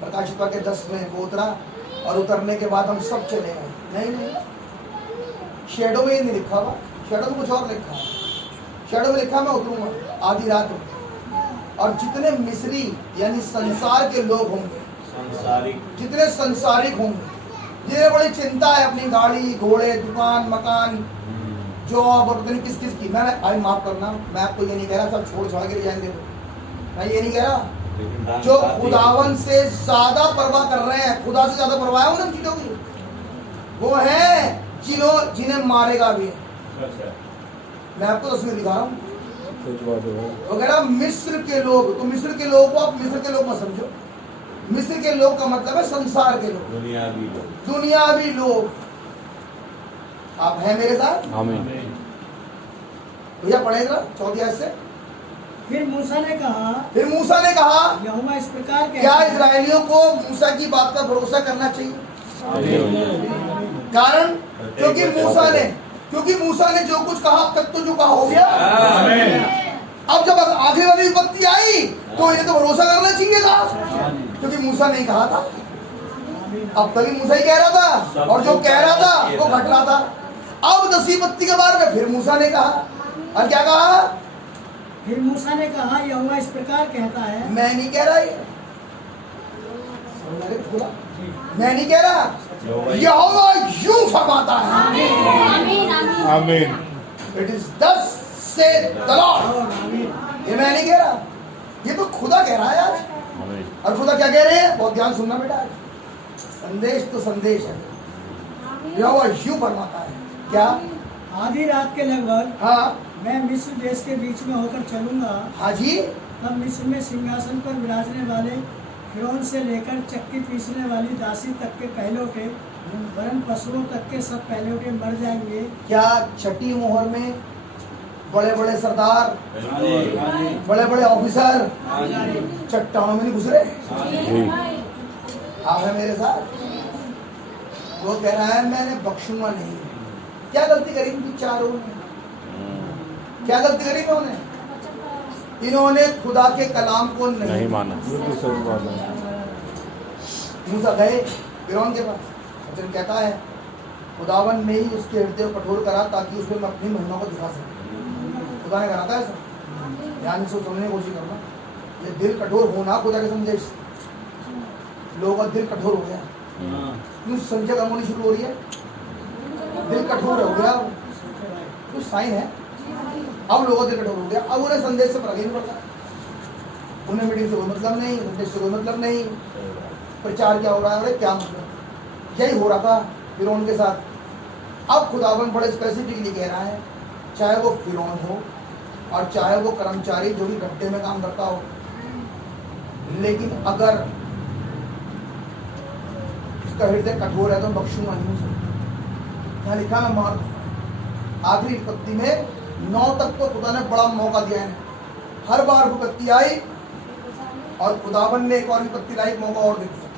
प्रकाशित वाक्य 10 में वो उतरा और उतरने के बाद हम सब चले गए। नहीं, शेडो में ये नहीं लिखा हुआ, शेडो में कुछ और लिखा है। शेडो में लिखा मैं उतरूंगा आधी रात को, और जितने मिस्री यानी संसार के लोग होंगे, संसारिक जितने संसारिक होंगे, जिन्हें बड़ी चिंता है अपनी गाड़ी घोड़े दुकान मकान जॉब और पता नहीं किस किस की। मैं भाई माफ करना, मैं आपको ये नहीं कह रहा सब छोड़ छाड़ के जाएंगे, मैं ये नहीं कह रहा। लेकिन दान जो साथ ही- खुदावन से ज्यादा परवाह कर रहे हैं, खुदा से ज्यादा परवाह है उन चीजों की, वो है जिन्हें मारेगा भी। अच्छा। मैं आपको तस्वीर दिखा रहा हूँ। वो कह रहा मिस्र के लोग, तो मिस्र के लोगों को आप मिस्र के लोग मत समझो। मिस्र के लोग का मतलब है संसार के लोग, दुनियावी लोग। दुनियावी लोग। आप हैं मेरे साथ? आमीन। भैया पढ़े जरा 14 आयत से। फिर मूसा ने कहा, फिर मूसा ने कहा, यहोवा इस प्रकार कहता क्या है, इजरायलियों को मूसा की बात पर भरोसा करना चाहिए? कारण क्योंकि मूसा ने जो कुछ कहा अब तक तो जो कहा हो गया। अब जब आगे वाली विपत्ति आई तो इन्हें तो भरोसा करना चाहिए था, क्योंकि मूसा नहीं कहा था। अब तभी मूसा ही कह रहा था, और जो कह रहा था वो घट रहा था। अब 10वीं विपत्ति के बारे में फिर मूसा ने कहा, और क्या कहा? फिर मूसा ने कहा, यहोवा इस प्रकार कहता है, मैं नहीं कह रहा ये, मैं नहीं कह रहा, यहोवा यूं फरमाता है। आमीन। इट इज दस से द लॉर्ड। ये मैं नहीं कह रहा, ये तो खुदा कह रहा है आज। आमीन। और खुदा क्या कह रहे हैं? बहुत ध्यान सुनना बेटा, संदेश तो संदेश है। यहोवा यूं फरमाता है, क्या? आधी रात के लगभग हाँ मैं मिस्र देश के बीच में होकर चलूंगा। हाँ जी। तब मिस्र में सिंहासन पर विराजने वाले फिरौन से लेकर चक्की पीसने वाली दासी तक के पहलौठे, वरन पशुओं तक के सब पहलौठे मर जाएंगे। क्या छठी मोहर में बड़े बड़े सरदार, बड़े बड़े ऑफिसर चट्टानों में नहीं घुस रहे? जी। आप है मेरे साथ? वो कह रहा है मैंने बख्शूंगा नहीं। क्या गलती करी इनकी चारों ने? क्या गलती करी इन्होंने? इन्होंने खुदा के कलाम को नहीं माना। मूसा गए फिरौन के पास, वचन कहता है खुदावन ने ही उसके हृदय को कठोर करा ताकि उसमें मैं अपनी महिमा को दिखा सकूं। खुदा ने कहा था ऐसा। ध्यान से समझने की कोशिश करना, ये दिल कठोर होना खुदा के संदेश। लोगों का दिल कठोर हो गया, क्यों संख्या कम होनी शुरू हो रही है? दिल कठोर हो गया, कुछ साइन है। अब लोगों का दिल कठोर हो गया, अब उन्हें संदेश से फर्क ही नहीं पड़ता। उन्हें मीटिंग से कोई मतलब नहीं, संदेश से कोई मतलब नहीं, प्रचार क्या हो रहा है, अरे क्या मतलब। यही हो रहा था फिरौन के साथ। अब खुदावन बड़े स्पेसिफिकली कह रहा है, चाहे वो फिरौन हो और चाहे वो कर्मचारी जो भी गड्ढे में काम करता हो, लेकिन अगर उसका हृदय कठोर है तो बख्शूंगा नहीं उसे। यहाँ लिखा मैं मार दूंगा। आखिरी विपत्ति में 9 तक तो खुदा ने बड़ा मौका दिया है। हर बार विपत्ति आई और खुदावन ने एक और विपत्ति लाई, मौका और दे दिया,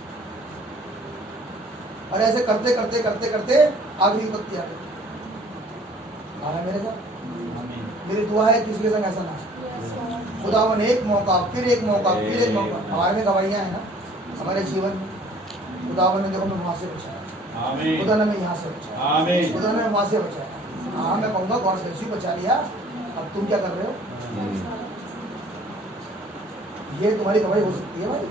और ऐसे करते करते करते करते आखिरी विपत्ति आ गई। मेरे साथ मेरी दुआ है किसी के संग ऐसा ना हो। खुदावन एक मौका फिर एक मौका फिर एक मौका। हमारे में गवाहियां है ना हमारे जीवन में। खुदावन ने देखो मैं वहां से बचाया, खुदा ने मैं यहाँ से बचाया, खुदा ने वहां से बचाया। हाँ मैं कहूँगा गॉड ब्लेस यू, बचा लिया। अब तुम क्या कर रहे हो? ये तुम्हारी गवाही हो सकती है भाई।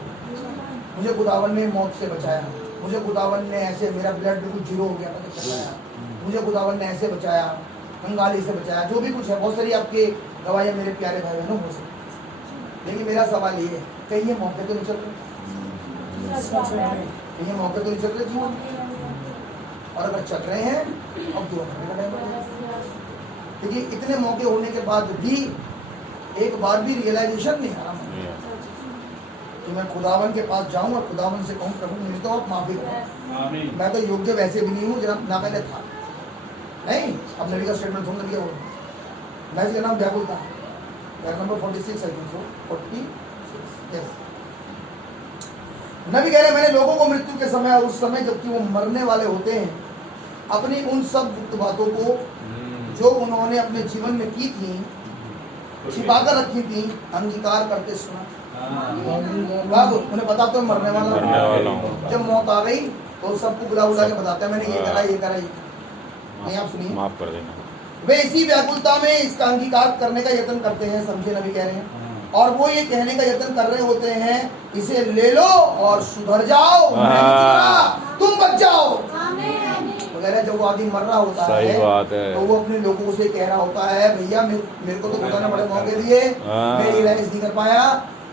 मुझे खुदावन ने मौत से बचाया, मुझे खुदावन ने ऐसे, मेरा ब्लड बिल्कुल जीरो हो गया था तो बचाया, मुझे खुदावन ने ऐसे बचाया, कंगाली से बचाया, जो भी कुछ है। बहुत सारी आपके गवाहियाँ मेरे प्यारे भाई बहनों हो सकती। लेकिन मेरा सवाल ये है, कहीं ये मौके तो नहीं चल रहे? कहीं ये मौके तो नहीं चल रहे जीवन? और अगर चल रहे हैं अब दुआ करने का टाइम है। क्योंकि इतने मौके होने के बाद भी एक बार भी रियलाइजेशन नहीं आ रहा कि मैं खुदावन के पास जाऊं और खुदावन से कहूं प्रभु मुझे तो आप माफी करो, मैं तो योग्य वैसे भी नहीं हूं जनाब, ना पहले था। नहीं, अब नबी का स्टेटमेंट सुन लिया। मैं इसका नाम व्याकुल था, नंबर 46 है, 46। नबी कह रहे मैंने लोगों को मृत्यु के समय और उस समय जबकि वो मरने वाले होते हैं अपनी उन सब गुप्त बातों को जो उन्होंने अपने जीवन में की थी, छिपा कर रखी थी, अंगीकार करके सुना। कब? उन्हें पता तो मरने वाला हूं। जब मौत आ गई तो सबको बुला बुला के बताते हैं मैंने ये करा ये करा ये। नहीं आप सुनिए, माफ कर देना। वे इसी व्याकुलता में इसका अंगीकार करने का यत्न करते हैं। समझे नबी कह रहे हैं, और वो ये कहने का यत्न कर रहे होते हैं इसे ले लो और सुधर जाओ, तुम बच जाओ। वगैरह जब वो आदमी मर रहा होता सही है, बात है। तो वो अपने लोगों से कह रहा होता है भैया मेरे को तो खुदा ने बड़े मौके दिए, मैं रियलाइज नहीं कर पाया,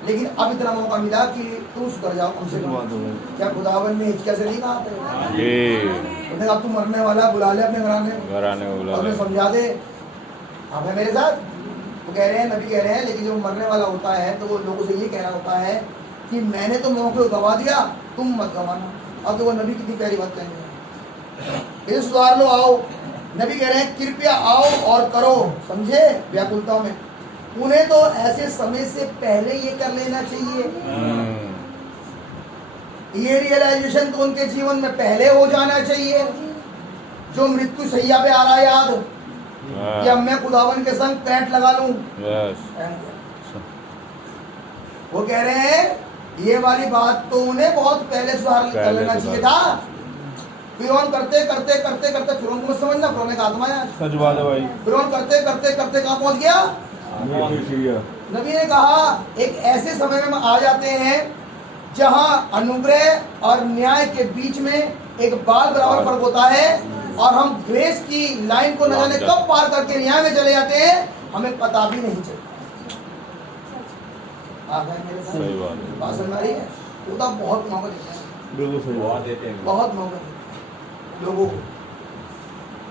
लेकिन अब इतना मौका मिला कि तुम सुधर जाओ कम से कम। क्या खुदावन ने हिचकिया से नहीं कहा था? उसने कहा तू मरने वाला, बुला ले अपने घराने और मैं समझा दे। आप है मेरे साथ? वो कह रहे हैं, नबी कह रहे हैं, लेकिन जो मरने वाला होता है तो वो लोगों से ये कहना होता है कि मैंने तो मौके को गवा दिया, तुम मत गवाना। अब तो वो नबी कितनी प्यारी बात कहेंगे, ये सुधार लो, आओ। नबी कह रहे हैं कृपया आओ और करो, समझे, व्याकुलता में। उन्हें तो ऐसे समय से पहले ये कर लेना चाहिए। ये रियलाइजेशन तो उनके जीवन में पहले हो जाना चाहिए। जो मृत्यु सैया पे आ रहा है याद कि अब मैं खुदावन के संग पैंट लगा लूं। वो कह रहे हैं ये वाली बात तो उन्हें बहुत पहले सुधार कर लेना चाहिए था। फिरौन करते करते करते करते फिरौन को मत समझना, फिरौन का आत्मा है। सच बात है भाई। फिरौन करते करते करते कहाँ पहुंच गया? नबी ने कहा एक ऐसे समय में आ जाते हैं जहां अनुग्रह और न्याय के बीच में एक बाल बराबर फर्क होता है, और हम ग्रेस की लाइन को न जाने कब पार करके न्याय में चले जाते हैं, हमें पता भी नहीं चलता। आप हैं मेरे साथ? सही बात है। बात समझ आ रही है? खुदा बहुत मौका देता है, बिल्कुल सही बात देते हैं बहुत मौका देता है लोगों को।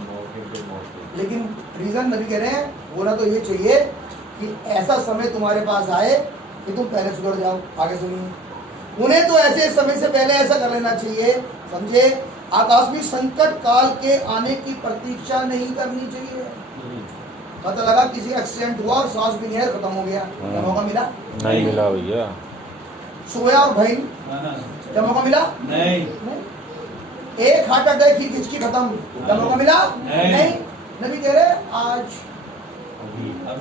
मौके पे मौके। लेकिन रीजन नबी कह रहे हैं होना तो ये चाहिए कि ऐसा समय तुम्हारे पास आए कि तुम पहले सुधर जाओ। आगे सुनिए, उन्हें तो ऐसे समय से पहले ऐसा कर लेना चाहिए, समझे, आकस्मिक संकट काल के आने की प्रतीक्षा नहीं करनी चाहिए। पता लगा किसी एक्सीडेंट हुआ और सांस भी नहीं है, खत्म हो गया, क्या मौका मिला? नहीं मिला भैया। सोया और भाई क्या मौका मिला? नहीं। एक हार्ट अटैक की हिचकी खत्म, क्या मौका मिला? नहीं। नबी कह रहे आज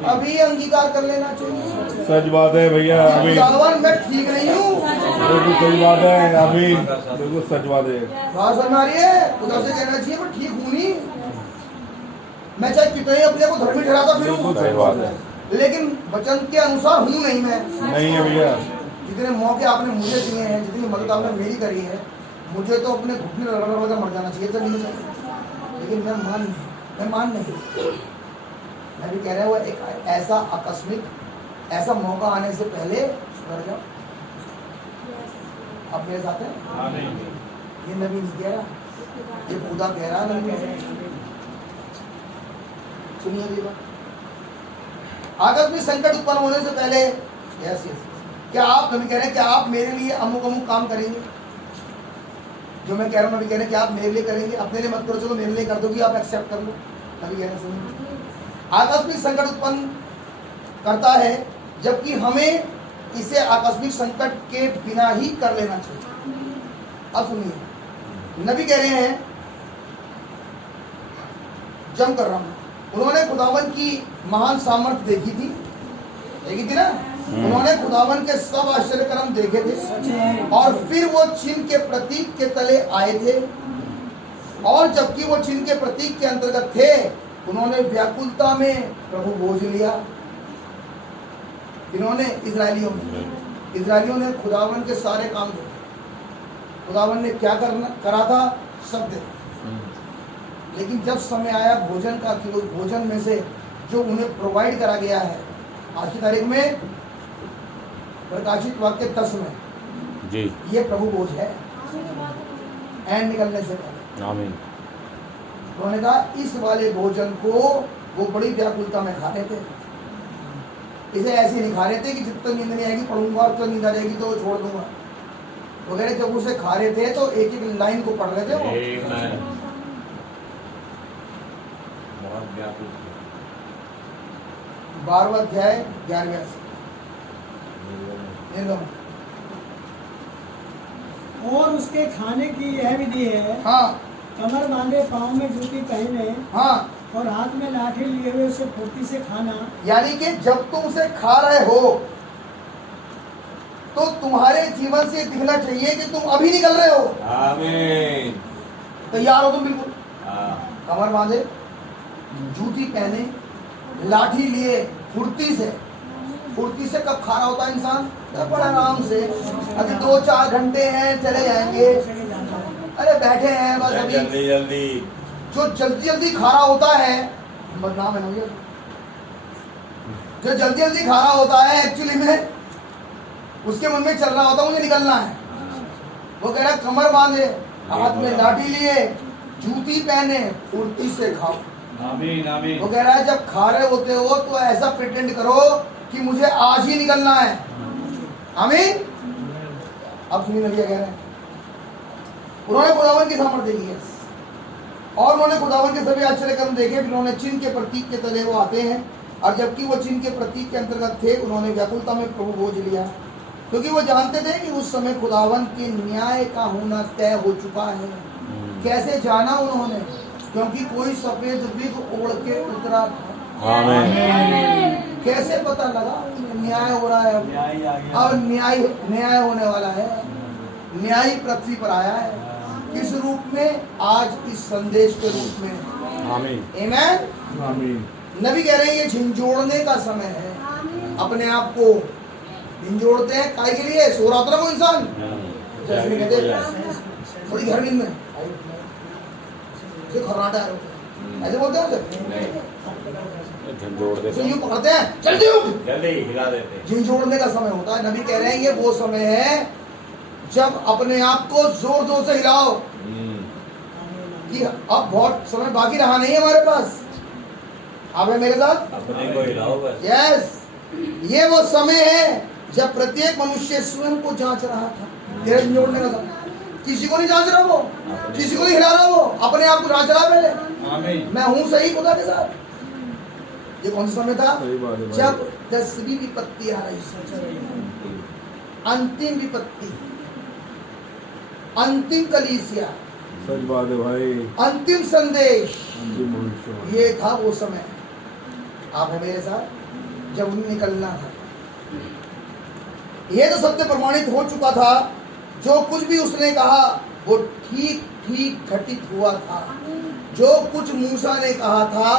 अभी अंगीकार कर लेना चाहिए। सच बात है भैया। अभी खुदावन मैं ठीक नहीं हूँ, बिल्कुल सही बात है। अभी बिल्कुल सच बात है। बात समझ आ रही है? खुदा से कहना चाहिए मैं ठीक हूँ नहीं, मैं चाहे कितने ही अपने को धर्मी ठहराता बिल्कुल सही फिरूं, बात है। लेकिन वचन के अनुसार हूँ नहीं मैं। नहीं है भैया। जितने मौके आपने मुझे दिए हैं, जितनी मदद आपने मेरी करी है, मुझे तो अपने घुटने रगड़ रगड़ मर जाना चाहिए था, नहीं चाहिए, लेकिन मैं मान नहीं। मैं भी कह रहा हूँ एक ऐसा आकस्मिक ऐसा मौका आने से पहले सुधर जाओ। अब मेरे साथ है? ये नबी नहीं कह रहा, ये खुदा कह रहा है। नबी कह रहा है, सुनिए ये बात। आकस्मिक संकट उत्पन्न होने से पहले यस क्या आप, नबी कह रहे हैं क्या आप मेरे लिए अमुक अमुक काम करेंगे? जो मैं कह रहा हूँ नबी कह रहे हैं क्या आप मेरे लिए करेंगे? अपने लिए मत करो, चलो मेरे लिए कर दोगी, आप एक्सेप्ट कर लो। नबी कह रहे हैं सुनिए, आकस्मिक संकट उत्पन्न करता है, जबकि हमें इसे आकस्मिक संकट के बिना ही कर लेना चाहिए। अब सुनिए, नबी कह रहे हैं, जम कर रहा हूं, उन्होंने खुदावन की महान सामर्थ्य देखी थी ना? उन्होंने खुदावन के सब आश्चर्य कर्म देखे थे, और फिर वो चिन्ह के प्रतीक के तले आए थे, और जबकि वो चिन्ह के प्रतीक के अंतर्गत थे, उन्होंने व्याकुलता में प्रभु भोज लिया। इन्होंने इजरायलियों ने खुदावन के सारे काम देखे। खुदावन ने क्या करा था सब देखा, लेकिन जब समय आया भोजन का कि उस भोजन में से जो उन्हें प्रोवाइड करा गया है, आज की तारीख में प्रकाशित वाक्य 10 में जी, ये प्रभु भोज है एंड निकलने से पहले। आमीन। उन्होंने कहा इस वाले भोजन को वो बड़ी व्याकुलता में खा रहे थे। इसे ऐसे नहीं खा रहे थे कि जब तक नींद नहीं आएगी पढ़ूंगा, और तो नींद आ जाएगी तो छोड़ दूंगा वगैरह। जब उसे खा रहे थे तो एक एक लाइन को पढ़ रहे थे वो। बहुत व्याकुल 12वां अध्याय 11वें निर्गम। और उसके खाने की यह विधि है, हाँ कमर बांधे, पाँव में जूती पहने, हाँ, और हाथ में लाठी लिए हुए उसे फुर्ती से खाना। यानी कि जब तुम उसे खा रहे हो तो तुम्हारे जीवन से दिखना चाहिए कि तुम अभी निकल रहे हो। आमीन। तैयार हो तुम बिल्कुल, हाँ। कमर बांधे, जूती पहने, लाठी लिए, फुर्ती से कब खा रहा होता है इंसान? बड़ा आराम से, अभी 2-4 घंटे हैं चले जाएंगे, अरे बैठे हैं बस अभी। जल्दी जो जल्दी खा रहा होता है, बदनाम है ना भैया, जो जल्दी खा रहा होता है एक्चुअली में उसके मन में चल रहा होता मुझे निकलना है। वो कह रहा कमर बांधे, हाथ में लाठी लिए, जूती पहने, फुर्ती से खाओ। आमीन आमीन। वो कह रहा है जब खा रहे होते हो तो ऐसा प्रिटेंड करो कि मुझे आज ही निकलना है। आमीन। अब सुनिए नबी क्या कह रहे हैं। उन्होंने खुदावन की सामर्थ्य देखी है और उन्होंने खुदावन के सभी आश्चर्य कर्म देखे। फिर उन्होंने चिन्ह के प्रतीक के तले वो आते हैं, और जबकि वो चिन्ह के प्रतीक के अंतर्गत थे, उन्होंने व्याकुलता में प्रभु बोझ लिया, क्योंकि वो जानते थे कि उस समय खुदावन के न्याय का होना तय हो चुका है। कैसे जाना उन्होंने? क्योंकि कोई सफेद बिग ओढ़ के उतरा था। आमीन। कैसे पता लगा? न्याय हो रहा है, अब न्याय होने वाला है। न्याय पृथ्वी पर आया है। किस रूप में? आज इस संदेश के रूप में। आमीन। आमीन। आमीन। नबी कह रहे हैं ये झिंझोड़ने का समय है। अपने आप को झिंझोड़ते हैं काय के लिए? सो रहा था ना वो इंसान, जैसे कहते थोड़ी घर नींद में खर्राटा है, ऐसे बोलते हैं उसे, यूं पकड़ते हैं, जल्दी उठ, जल्दी हिला देते हैं। झिंझोड़ने का समय होता है। नबी कह रहे हैं ये वो समय है जब अपने आप को जोर जोर से हिलाओ कि अब बहुत समय बाकी रहा नहीं है हमारे पास। आप है मेरे साथ? अपने को हिलाओ बस। यस, ये वो समय है जब प्रत्येक मनुष्य स्वयं को जांच रहा था। तेरे जोड़ने का समय। किसी को नहीं जांच रहा वो, किसी को नहीं हिला रहा वो, अपने आप को जांच रहा पहले। आमीन। मैं हूं सही खुदा के साथ। ये कौन सा समय था? सही बात है भाई। जब 10वीं विपत्ति आ रही थी, अंतिम विपत्ति, अंतिम कलीसिया, सच बात है भाई। अंतिम संदेश, अंतिम भविष्य। ये था वो समय। आप है मेरे साथ? जब उन्हें निकलना था। ये तो सत्य प्रमाणित हो चुका था। जो कुछ भी उसने कहा वो ठीक ठीक घटित हुआ था। जो कुछ मूसा ने कहा था,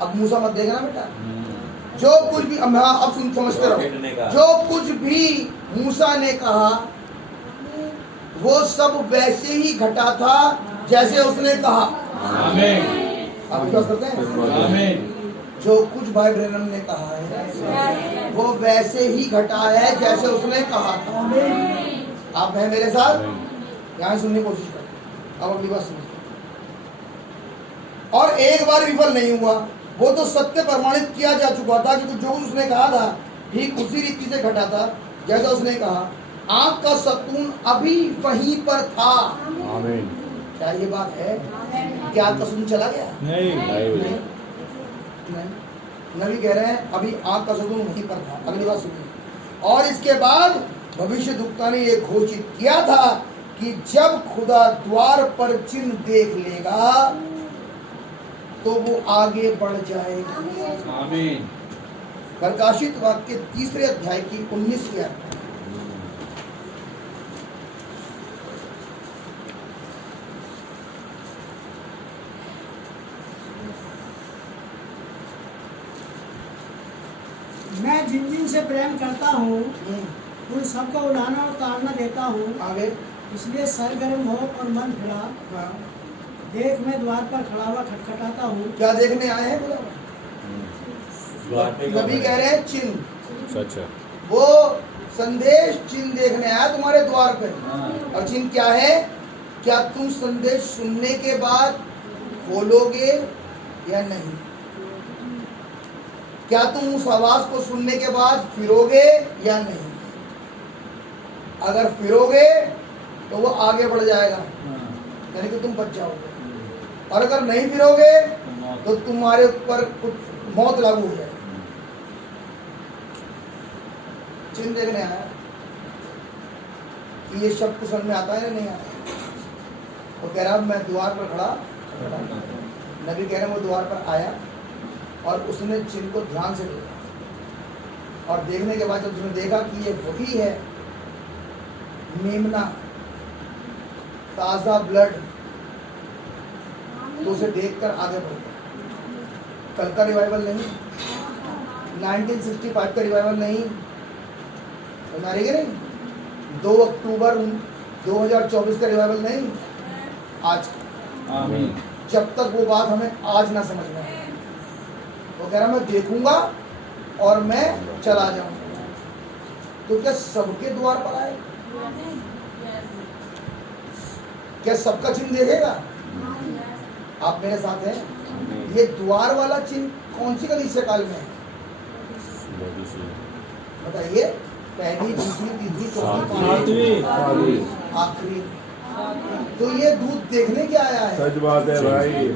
अब मूसा मत देखना बेटा, जो कुछ भी अब सुन समझते रहो, जो कुछ भी मूसा ने कहा वो सब वैसे ही घटा था जैसे उसने कहा। आमीन। आप विश्वास करते हैं? आमीन। जो कुछ भाई ब्रैनम ने कहा है वो वैसे ही घटा है जैसे उसने कहा था। आप है मेरे साथ? यहाँ सुनने की कोशिश करें। अब अगली बात सुनिए। और एक बार विफल नहीं हुआ, वो तो सत्य प्रमाणित किया जा चुका था कि जो कुछ उसने कहा था ठीक उसी रीति से घटा था जैसा उसने कहा। आंख का सकून अभी वहीं पर था। आमीन। क्या ये बात है? क्या आंख का सकून चला गया? नहीं। नहीं। नबी कह रहे हैं अभी आंख का सुकून वहीं पर था। अगली बात सुनिए। और इसके बाद भविष्यद्वक्ता ने यह घोषित किया था कि जब खुदा द्वार पर चिन्ह देख लेगा तो वो आगे बढ़ जाएगा। आमीन। प्रकाशित वाक्य 3 अध्याय की 19वीं आयत। मैं जिन जिन से प्रेम करता हूँ उन सबको उड़ाना और ताड़ना देता हूँ। आगे इसलिए सरगर्म हो और मन फिरा। हाँ। देख मैं द्वार पर खड़ा हुआ खटखटाता हूँ। क्या देखने आए हैं? नबी कह रहे हैं चिन्ह। सच है। वो संदेश चिन्ह देखने आया तुम्हारे द्वार पे। और चिन्ह क्या है? क्या तुम संदेश सुनने के बाद खोलोगे या नहीं? क्या तुम उस आवाज को सुनने के बाद फिरोगे या नहीं? अगर फिरोगे तो वो आगे बढ़ जाएगा, यानी कि तुम बच जाओगे। और अगर नहीं फिरोगे तो तुम्हारे ऊपर कुछ मौत लागू हो जाएगी। चिन्ह देखने आया कि ये शब्द समझ में आता है या नहीं आता? वो कह रहा मैं द्वार पर खड़ा। नबी कह रहे वो द्वार पर आया और उसने चिन्ह को ध्यान से देखा। और देखने के बाद जब उसने देखा कि ये वही है मेमना, ताजा ब्लड, तो उसे देखकर आगे बढ़ गया। कल का रिवाइवल नहीं, 1965 का रिवाइवल नहीं, समझ नहीं, 2 अक्टूबर 2024 का रिवाइवल नहीं, आज का। आमीन। जब तक वो बात हमें आज ना समझ में आए। वो कह रहा मैं देखूंगा और मैं चला जाऊंगा। तो क्या सबके द्वार पर आए? क्या सबका चिन्ह देखेगा? आप मेरे साथ हैं? ये द्वार वाला चिन्ह कौन सी कलीसिया काल में है? बताइए। पहली, दूसरी, तीसरी, चौथी, पांचवी, आखिरी। तो ये दूध देखने क्या आया है? सच बात है भाई।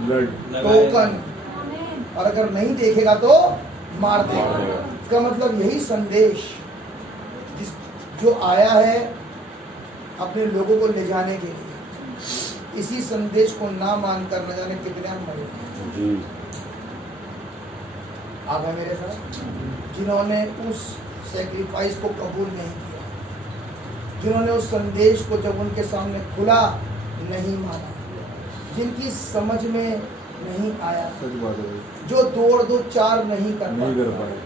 Blood token. और अगर नहीं देखेगा तो मार देगा। इसका मतलब यही संदेश जो आया है अपने लोगों को ले जाने के लिए, इसी संदेश को ना मानकर न जाने कितने हम मरे। आप हैं मेरे साथ? जिन्होंने उस सैक्रिफाइस को कबूल नहीं किया, जिन्होंने उस संदेश को जब उनके सामने खुला नहीं माना, जिनकी समझ में नहीं आया, जो 2 और 2 4 नहीं कर पाए,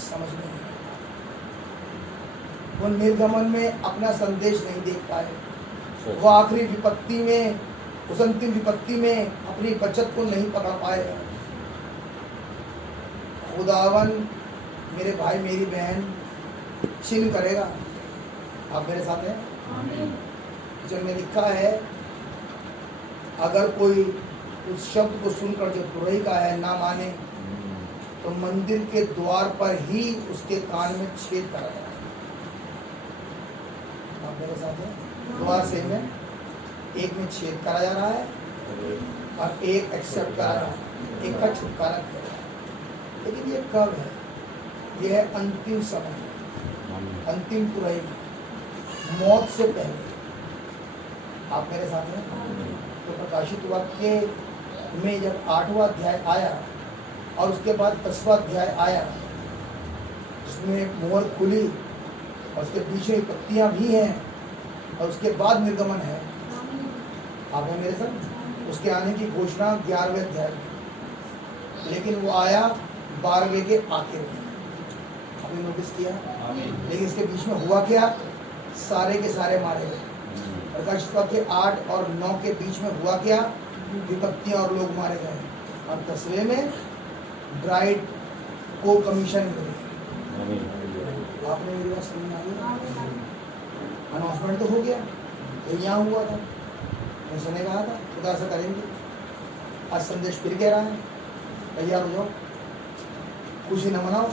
समझ में नहीं आया, वो निर्गमन में अपना संदेश नहीं देख पाए, वो आखिरी विपत्ति में, उस अंतिम विपत्ति में अपनी बचत को नहीं पकड़ पाए। खुदावन मेरे भाई मेरी बहन चिन्ह करेगा। आप मेरे साथ हैं? जब में लिखा है अगर कोई उस शब्द को सुनकर जो तुरही का है ना माने तो मंदिर के द्वार पर ही उसके कान में छेद करा जाए। आप मेरे साथ हैं? द्वार से में एक में छेद करा जा रहा है और एक एक्सेप्ट करा रहा है, एक का छुटकारा किया जा रहा है। लेकिन ये कब है? ये है अंतिम समय, अंतिम तुरही, मौत से पहले। आप मेरे साथ हैं? तो प्रकाशित वाक्य में जब 8वां अध्याय आया और उसके बाद 10वां अध्याय आया, उसमें मोहर खुली और उसके पीछे पत्तियां भी हैं और उसके बाद निर्गमन है। आप हैं मेरे साथ? उसके आने की घोषणा 11वें अध्याय में, लेकिन वो आया 12वें के आखिर में। आपने नोटिस किया? लेकिन इसके बीच में हुआ क्या? सारे के सारे मारे गए। प्रकाशित वाक्य 8 और 9 के बीच में हुआ क्या? विपत्तियां और लोग मारे गए। और 10वें में ब्राइड को कमीशन मिली। आपने मेरी बात समझ में आई? अनाउंसमेंट तो हो गया, तो यहाँ हुआ था, मैंने कहा था खुदा ऐसा करेंगे। आज संदेश फिर कह रहा है तैयार हो जाओ, खुशी न मनाओ।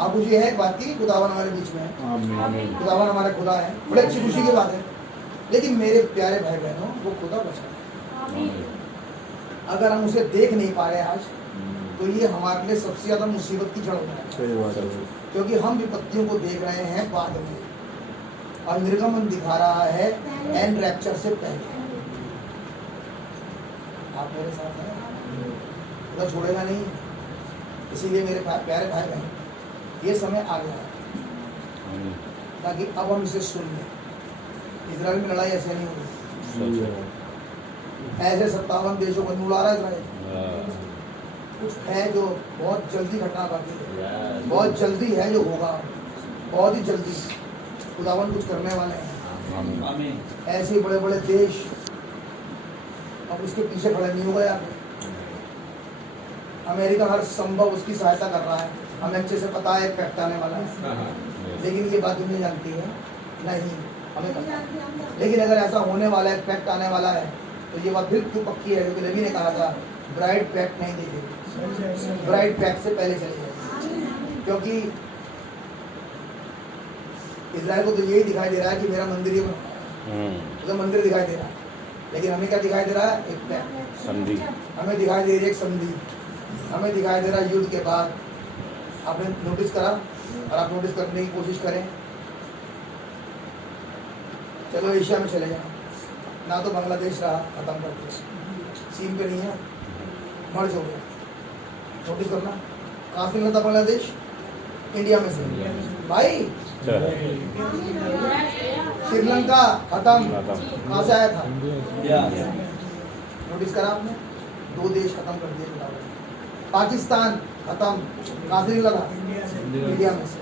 आप खुशी है एक बात की, खुदावन हमारे बीच में है, खुदावन हमारे खुदा है, बड़ी अच्छी खुशी की बात है। लेकिन मेरे प्यारे भाई बहनों, वो खुदा बचा है। अगर हम उसे देख नहीं पा रहे आज, तो ये हमारे लिए सबसे ज्यादा मुसीबत की जड़ हो जाए, क्योंकि हम विपत्तियों को देख रहे हैं बाद में और निर्गमन दिखा रहा है एंड रैप्चर से पहले। आप मेरे साथ हैं? खुदा छोड़ेगा नहीं। इसीलिए मेरे प्यारे भाई बहन, ये समय आ गया है ताकि अब हम इसे सुन लें। इजराइल में लड़ाई ऐसे नहीं होगी, ऐसे 57 देशों को उड़ा रहा है इजराइल। कुछ है जो बहुत जल्दी घटना बाकी है, बहुत जल्दी है जो होगा, बहुत ही जल्दी खुदावन कुछ करने वाले हैं। ऐसे बड़े बड़े देश अब उसके पीछे खड़े नहीं हो गए। आप अमेरिका हर संभव उसकी सहायता कर रहा है, हमें अच्छे से पता है पैक्ट आने वाला है, लेकिन ये बात दुनिया जानती है नहीं, हमें पता है। लेकिन अगर ऐसा होने वाला है, पैक्ट आने वाला है, तो ये बात बिल्कुल पक्की है, क्योंकि नबी ने कहा था ब्राइड पैक्ट नहीं देगी, ब्राइड पैक्ट से पहले चली जाएगी। क्योंकि इजराइल को तो यही दिखाई दे रहा है कि मेरा मंदिर ही तो मंदिर दिखाई दे रहा है, लेकिन हमें क्या दिखाई दे रहा है? एक पैक्ट संधि हमें दिखाई दे रही है, एक संधि हमें दिखाई दे रहा है। युद्ध के बाद आपने नोटिस करा और आप नोटिस करने की कोशिश करें। चलो एशिया में चले जाए, ना तो बांग्लादेश रहा, खत्म कर दिया, सीन पे नहीं है, मर्ज हो गया। नोटिस करना, कहाँ से मिला था बांग्लादेश? इंडिया में से भाई। श्रीलंका खत्म, कहाँ से आया था? नोटिस करा आपने? 2 देश खत्म कर दिए। पाकिस्तान खत्म, कहाँ से निकला था? इंडिया में से।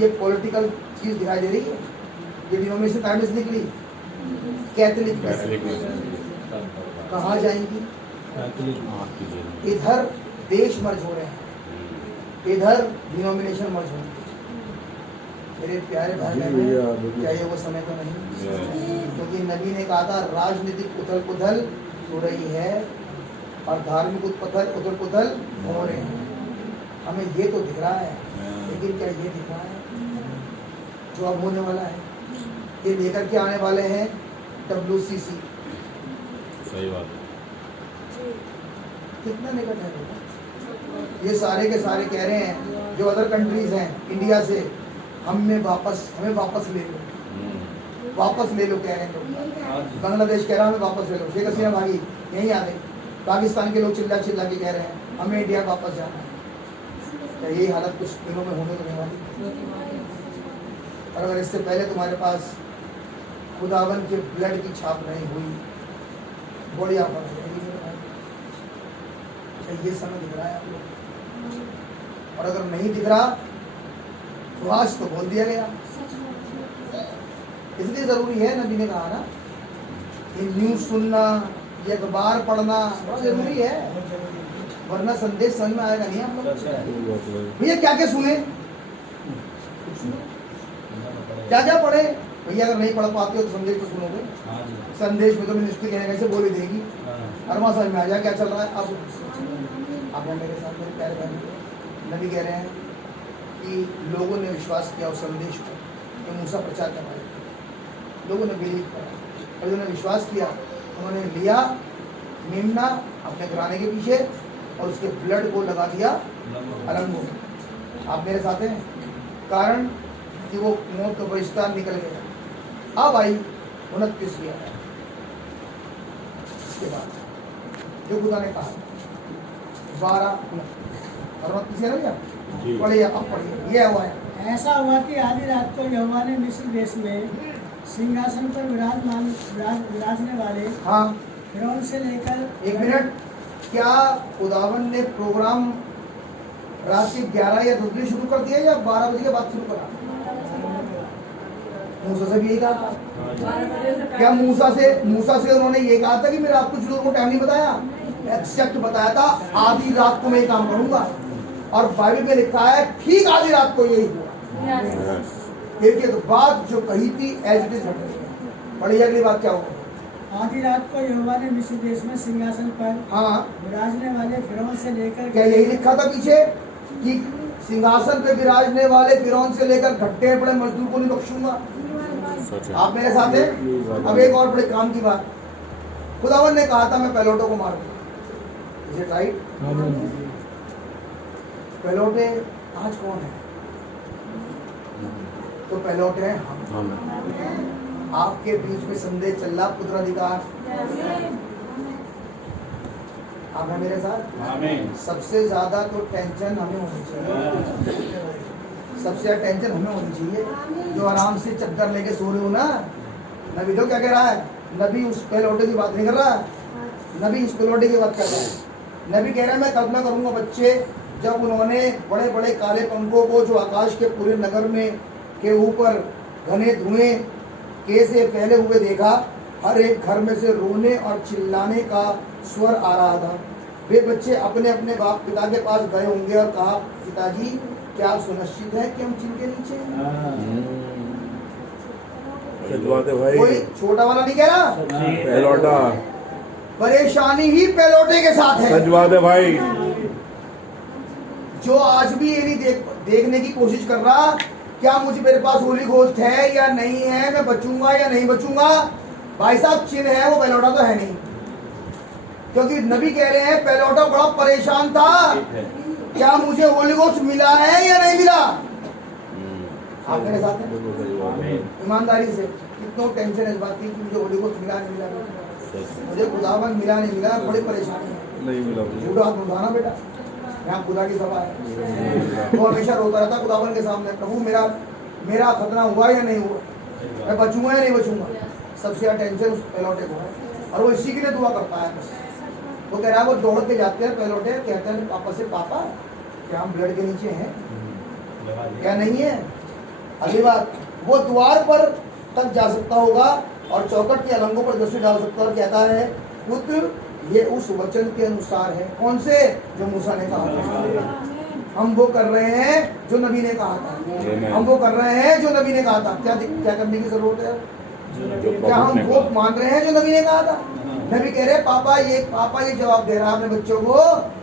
ये पॉलिटिकल चीज दिखाई दे रही है। ये डिनोमिनेशन कहाँ से निकली? कैथोलिक। कहाँ जाएंगी? इधर देश मर्ज हो रहे हैं, इधर डिनोमिनेशन मर्ज होंगे। मेरे प्यारे भाई बहन, क्या ये वो समय तो नहीं? क्योंकि नबी ने कहा था राजनीतिक उथल पुथल हो रही है और धार्मिक उथल पुथल हो रहे हैं। हमें ये तो दिख रहा है, लेकिन क्या ये दिख रहा है जो अब होने वाला है? ये लेकर के आने वाले हैं WCC। सही बात है। कितना निकट है बेटा? ये सारे के सारे कह रहे हैं जो अदर कंट्रीज हैं इंडिया से, हमें वापस ले लो, वापस ले लो कह रहे हैं लोग। बांग्लादेश कह रहा है हमें वापस ले लो, शेख हसीना भागी यहीं आ गई। पाकिस्तान के लोग चिल्ला चिल्ला के कह रहे हैं हमें इंडिया वापस जाना है। तो यही हालत कुछ दिनों में होने को नहीं वाली। और अगर इससे पहले तुम्हारे पास खुदावन के ब्लड की छाप नहीं हुई, बड़ी आफत है। ये समय दिख रहा है आप लोग, और अगर नहीं दिख रहा तो आज तो बोल दिया गया। इसलिए जरूरी है, नबी ने कहा ना, ये न्यूज सुनना, ये अखबार पढ़ना बहुत जरूरी है, वरना संदेश समझ में आएगा नहीं आप लोग। भैया क्या क्या सुने, क्या क्या पढ़े? भैया अगर नहीं पढ़ पाते हो तो संदेश तो सुनोगे। संदेश में तो मिनिस्ट्री कहने कैसे बोली देगी, और वहाँ समझ में आ जाए क्या चल रहा है। अब आप मेरे साथ मेरे प्यारे बहन, नबी कह रहे हैं कि लोगों ने विश्वास किया उस संदेश को जो मूसा प्रचार कर रहे थे। लोगों ने बिलीव करा, और जिन्होंने विश्वास किया उन्होंने लिया मेमना अपने घराने के पीछे और उसके ब्लड को लगा दिया अलंगों में। आप मेरे साथ हैं? कारण कि वो मौत का फरिश्ता निकल गया। अब आई 29वीं आयत। इसके बाद जो खुदा ने कहा 12 पढ़िए, अब पढ़िए। ये हुआ है, ऐसा हुआ कि आधी रात को यहोवा ने मिस्र देश में सिंहासन पर विराजने वाले हाँ फिरौन से लेकर 1 मिनट, क्या खुदावन ने प्रोग्राम रात के 11 या 10 बजे शुरू कर दिया या 12 बजे के बाद शुरू करा? मूसा से भी यही कहा था। क्या मूसा से उन्होंने ये कहा था कि मेरा आपको लोगों को टाइम नहीं बताया? एक्सेप्ट बताया था, आधी रात को मैं काम करूंगा, और बाइबल में लिखा है ठीक आधी रात को यही हुआ। एक एक बात जो कही थी एज इट इज घट। पढ़िए अगली बात क्या होगा? आधी रात को यहोवा ने मिस्र देश में सिंहासन पर हाँ विराजने वाले फिरौन से लेकर, क्या यही लिखा था पीछे कि सिंहासन पे विराजने वाले फिरौन से लेकर घट्टे पड़े मजदूर को नहीं बख्शूंगा? आप मेरे साथ हैं? अब एक और बड़े काम की बात, खुदावन ने कहा था मैं पैलोटों को मार दूंगा। Is it right? पैलोटे आज कौन है? तो पैलोटे हैं हम। आपके बीच में संदेश चल रहा पुत्र अधिकार। आप हैं मेरे साथ? आमीन। सबसे ज्यादा तो टेंशन हमें होनी चाहिए, सबसे ज्यादा टेंशन हमें होनी चाहिए जो आराम से चक्कर लेके सो रहे हो ना। नबी तो क्या कह रहा है? नबी उस पैलोटे की बात नहीं कर रहा, नबी उस पैलोटे की बात कर रहा है। नबी कह रहा है मैं कल्पना करूंगा बच्चे जब उन्होंने बड़े बड़े काले पंखों को जो आकाश के पूरे नगर में के ऊपर घने धुएं के से फैले हुए देखा, हर एक घर में से रोने और चिल्लाने का स्वर आ रहा था। वे बच्चे अपने अपने बाप पिता के पास गए होंगे और कहा पिताजी क्या आप सुनिश्चित है कि हम चिन्ह के नीचे हैं? कोई छोटा वाला नहीं कह रहा, पैलोटा परेशानी ही पैलोटे के साथ है। सजवा दे भाई। जो आज भी ये नहीं देखने की कोशिश कर रहा क्या मुझे मेरे पास होली घोस्ट है या नहीं है, मैं बचूंगा या नहीं बचूंगा। भाई साहब चिन्ह है, वो पैलोटा तो है नहीं, क्योंकि नबी कह रहे हैं पैलोटा बड़ा परेशान था, क्या मुझे होली घोस्ट मिला है या नहीं मिला। आप मेरे साथ हैं? ईमानदारी से कितनों टेंशन इस बात की कि मुझे होली घोस्ट मिला नहीं मिला, मुझे खुदावन मिला नहीं मिला, बड़ी परेशानी है। नहीं मिला झूठा हाथ उठाना बेटा, यहाँ खुदा की सभा है। वो हमेशा रोता रहता खुदावन के सामने, प्रभु मेरा खतना हुआ या नहीं हुआ, मैं बचूंगा या नहीं बचूंगा। सबसे ज्यादा टेंशन उस पैलोटे को है, और वो इसी के लिए दुआ करता है। वो कह रहा है वो दौड़ के जाते हैं पैलोटे, कहते हैं पापा से पापा क्या हम ब्लड के नीचे हैं क्या नहीं है। अगली बात, वो द्वार पर तक जा सकता होगा और चौखट के अलंगों पर दृष्टि डाल सकता है और कहता है पुत्र ये उस वचन के अनुसार है। कौन से? जो मूसा ने कहा। हम वो कर रहे हैं जो नबी ने कहा था। हम वो कर रहे हैं जो नबी ने कहा था। क्या करने की जरूरत है? क्या हम वो मान रहे हैं जो नबी ने कहा था? नबी कह रहे पापा ये जवाब दे रहा है अपने बच्चों को,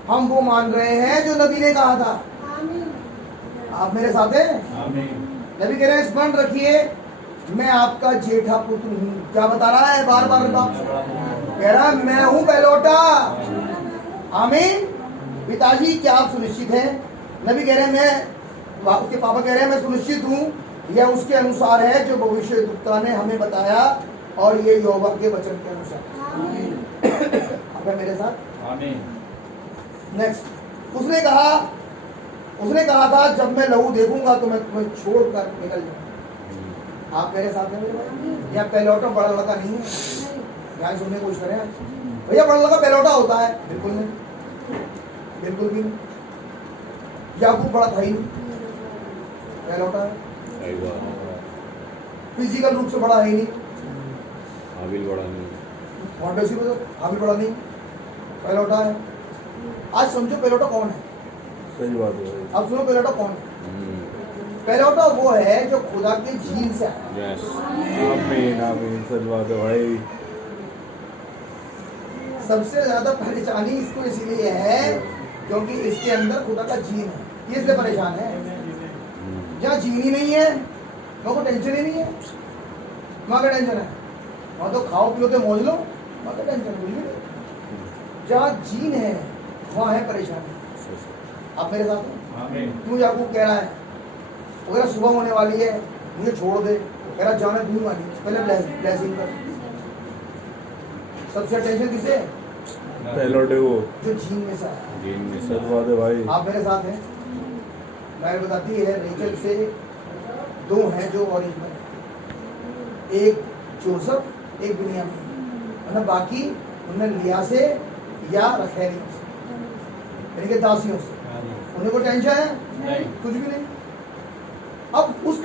हम वो मान रहे हैं जो नबी ने कहा था। आप मेरे साथ हैं? नबी कह रहे हैं स्मरण रखिए मैं आपका जेठा पुत्र हूँ। क्या बता रहा है? बार बार कह रहा है मैं हूँ पहलौठा। आमीन। पिताजी क्या आप सुनिश्चित हैं? नबी कह रहे हैं मैं, उसके पापा कह रहे हैं मैं सुनिश्चित हूँ, यह उसके अनुसार है जो भविष्यद्वक्ता ने हमें बताया और ये यहोवा के वचन के अनुसार। आप हैं मेरे साथ? आमीन। नेक्स्ट उसने कहा था जब मैं लहू देखूंगा तो मैं तुम्हें छोड़कर निकल जाऊंगा। आप मेरे साथ हैं मेरे भाई? यहाँ पहलौठा बड़ा लड़का नहीं है। ध्यान सुनने की कोशिश करें भैया। बड़ा लड़का पहलौठा होता है? बिल्कुल नहीं, बिल्कुल भी नहीं। याकूब बड़ा था ही नहीं, पहलौठा है। फिजिकल रूप से बड़ा है ही नहीं। हाबिल बड़ा नहीं, हाबिल बड़ा नहीं, पहलौठा है। आज समझो पहलौठा कौन है? सही बात है। अब सुनो पहलौठा कौन है? पहलौठा वो है जो खुदा के जीन से आया। आमीन आमीन। सही बात है भाई। सबसे ज्यादा परेशानी इसको इसलिए है क्योंकि इसके अंदर खुदा का जीन है, ये इसलिए परेशान है। जहाँ जीन ही नहीं है वहाँ को टेंशन ही नहीं है। वहाँ का टेंशन है, वहाँ तो खाओ पियो तो मौज लो, वहाँ का टेंशन कुछ भी नहीं। जहाँ जीन है वहाँ है परेशानी। आप मेरे साथ हैं? क्यों याकूब कह रहा है अगर सुबह होने वाली है मुझे छोड़ दे, कह रहा जाने दूंगा नहीं, पहले ब्लेसिंग कर। सबसे टेंशन किसे? पहलौठे वो जो जीन में से आया। जीन में सही बात है भाई। आप मेरे साथ हैं? मैं बताती है रेचल से दो हैं जो ओरिजिनल, एक जोसेफ एक बिन्यामीन, मतलब बाकी उन्हें लिया से या रखैलियों से, यानी कि दासियों से। उन्हें को टेंशन है? नहीं, कुछ भी नहीं। अब उस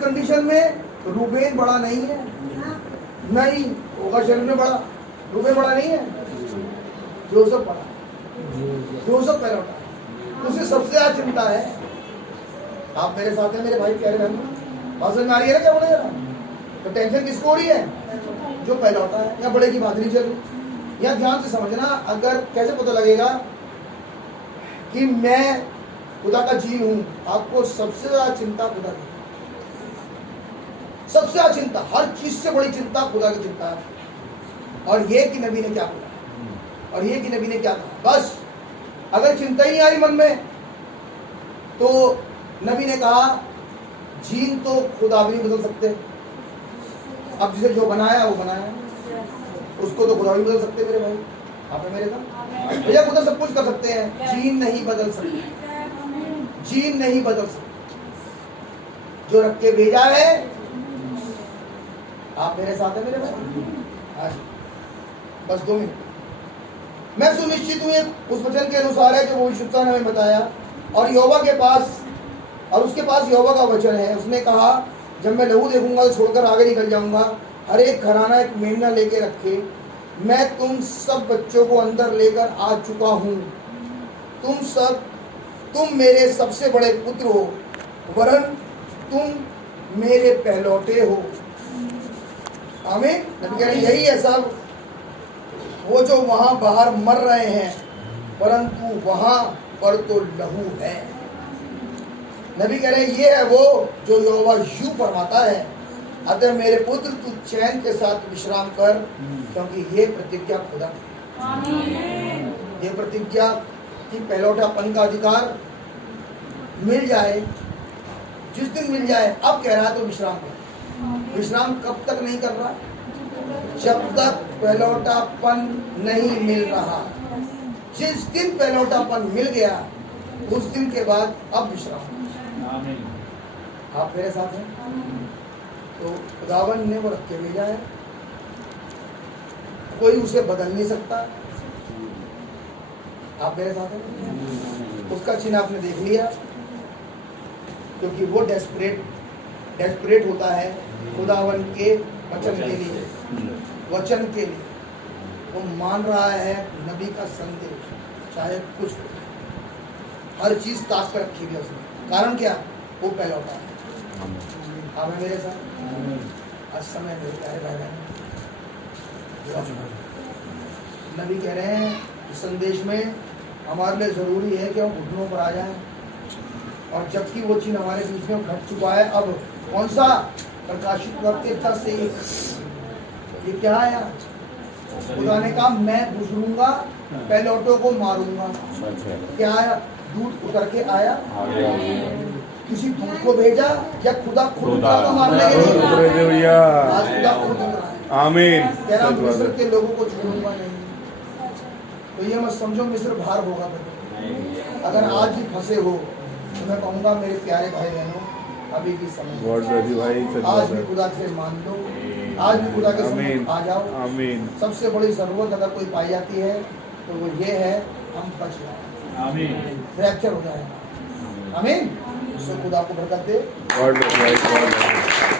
कंडीशन में रूबेन बड़ा नहीं है, नहीं होगा शरीर में बड़ा। रूबेन बड़ा नहीं है, जोसेफ बड़ा, जोसेफ पहलौठा। उसे सबसे ज्यादा चिंता है। आप मेरे साथ हैं मेरे भाई? कह रहे हैं बात समझ में आ रही है ना क्या बोले जरा? तो टेंशन किसको हो रही है? जो पहलौठा है। या बड़े की बात नहीं चल रही। या ध्यान से समझना, अगर कैसे पता लगेगा कि मैं खुदा का जीन हूं? आपको सबसे ज्यादा चिंता खुदा की, सबसे ज्यादा चिंता, हर चीज से बड़ी चिंता खुदा की चिंता है। और ये कि नबी ने क्या बोला, और ये कि नबी ने क्या कहा। बस अगर चिंता ही नहीं आई मन में तो नबी ने कहा जीन तो खुदा भी नहीं बदल सकते। अब जिसे जो बनाया वो बनाया, उसको तो खुदा भी बदल सकते मेरे भाई। आप मेरे साथ भैया? खुदा सब कुछ कर सकते हैं, जीन नहीं बदल सकते, जीन नहीं बदल सकते। जो रख के भेजा है। आप मेरे साथ है मेरे भाई? हाँ जी, बस 2 मिनट। मैं सुनिश्चित हूँ उस वचन के अनुसार है जो भविष्यद्वक्ता ने हमें बताया और यहोवा के पास, और उसके पास यहोवा का वचन है। उसने कहा जब मैं लहू देखूंगा तो छोड़कर आगे निकल जाऊंगा। हर एक घराना एक मेमना लेके रखे। मैं तुम सब बच्चों को अंदर लेकर आ चुका हूँ। तुम मेरे सबसे बड़े पुत्र हो, वरन तुम मेरे पहलौठे हो। आमीन। नबी कह रहे यही है सब वो जो वहां बाहर मर रहे हैं, परंतु वहां पर तो लहू है। नबी कह रहे ये है वो जो यहोवा यूं फरमाता है, अतः मेरे पुत्र तू चैन के साथ विश्राम कर, क्योंकि ये प्रतिज्ञा खुदा की। ये प्रतिज्ञा कि पहलौठापन का अधिकार मिल जाए, जिस दिन मिल जाए। अब कह रहा है तो विश्राम कर। विश्राम कब तक नहीं कर रहा? जब तक पहलौठापन नहीं मिल रहा। जिस दिन पहलौठापन मिल गया उस दिन के बाद अब विश्राम। आप मेरे साथ हैं? तो खुदावन ने वो रख के भेजा है, कोई उसे बदल नहीं सकता। आप मेरे साथ हैं? उसका चिन्ह आपने देख लिया, क्योंकि वो डेस्परेट होता है खुदावन के वचन के लिए, वचन के लिए। वो मान रहा है नबी का संदेश, चाहे कुछ हो। हर चीज ताक पे रखी गई उसने। कारण क्या? वो पहला होता है। आप है मेरे साथ? आज समय मेरे प्यारे भाई बहन, नबी कह रहे हैं इस संदेश में हमारे लिए जरूरी है कि हम घुटनों पर आ जाएं, और जबकि वो चीज हमारे बीच में घट चुका है। अब कौन सा? प्रकाशित वाक्य से ये क्या आया? खुदा ने कहा मैं गुजरूंगा, पहलौठों को मारूंगा। क्या आया? दूत उतर के आया, किसी दूत को भेजा या खुदा खुद उतरा को मारने के लिए? भैया आज खुदा खुद उतरा है। आमीन कह रहा मिस्र के लोगों को छोड़ूंगा नहीं। तो ये मत समझो मिस्र भार होगा। अगर आज भी फंसे हो तो मैं कहूँगा मेरे प्यारे भाई बहनों, अभी भी समय गॉड ब्लेस यू भाई, सच आज बात भी है। खुदा से मान लो, आज भी खुदा के आमीन सामने आ जाओ। आमीन सबसे बड़ी जरूरत अगर कोई पाई जाती है तो वो ये है, हम बच जाए, आमीन। फ्रैक्चर हो जाएगा। आमीन। सो खुदा को बरकत दे। गॉड ब्लेस भाई, गॉड ब्लेस।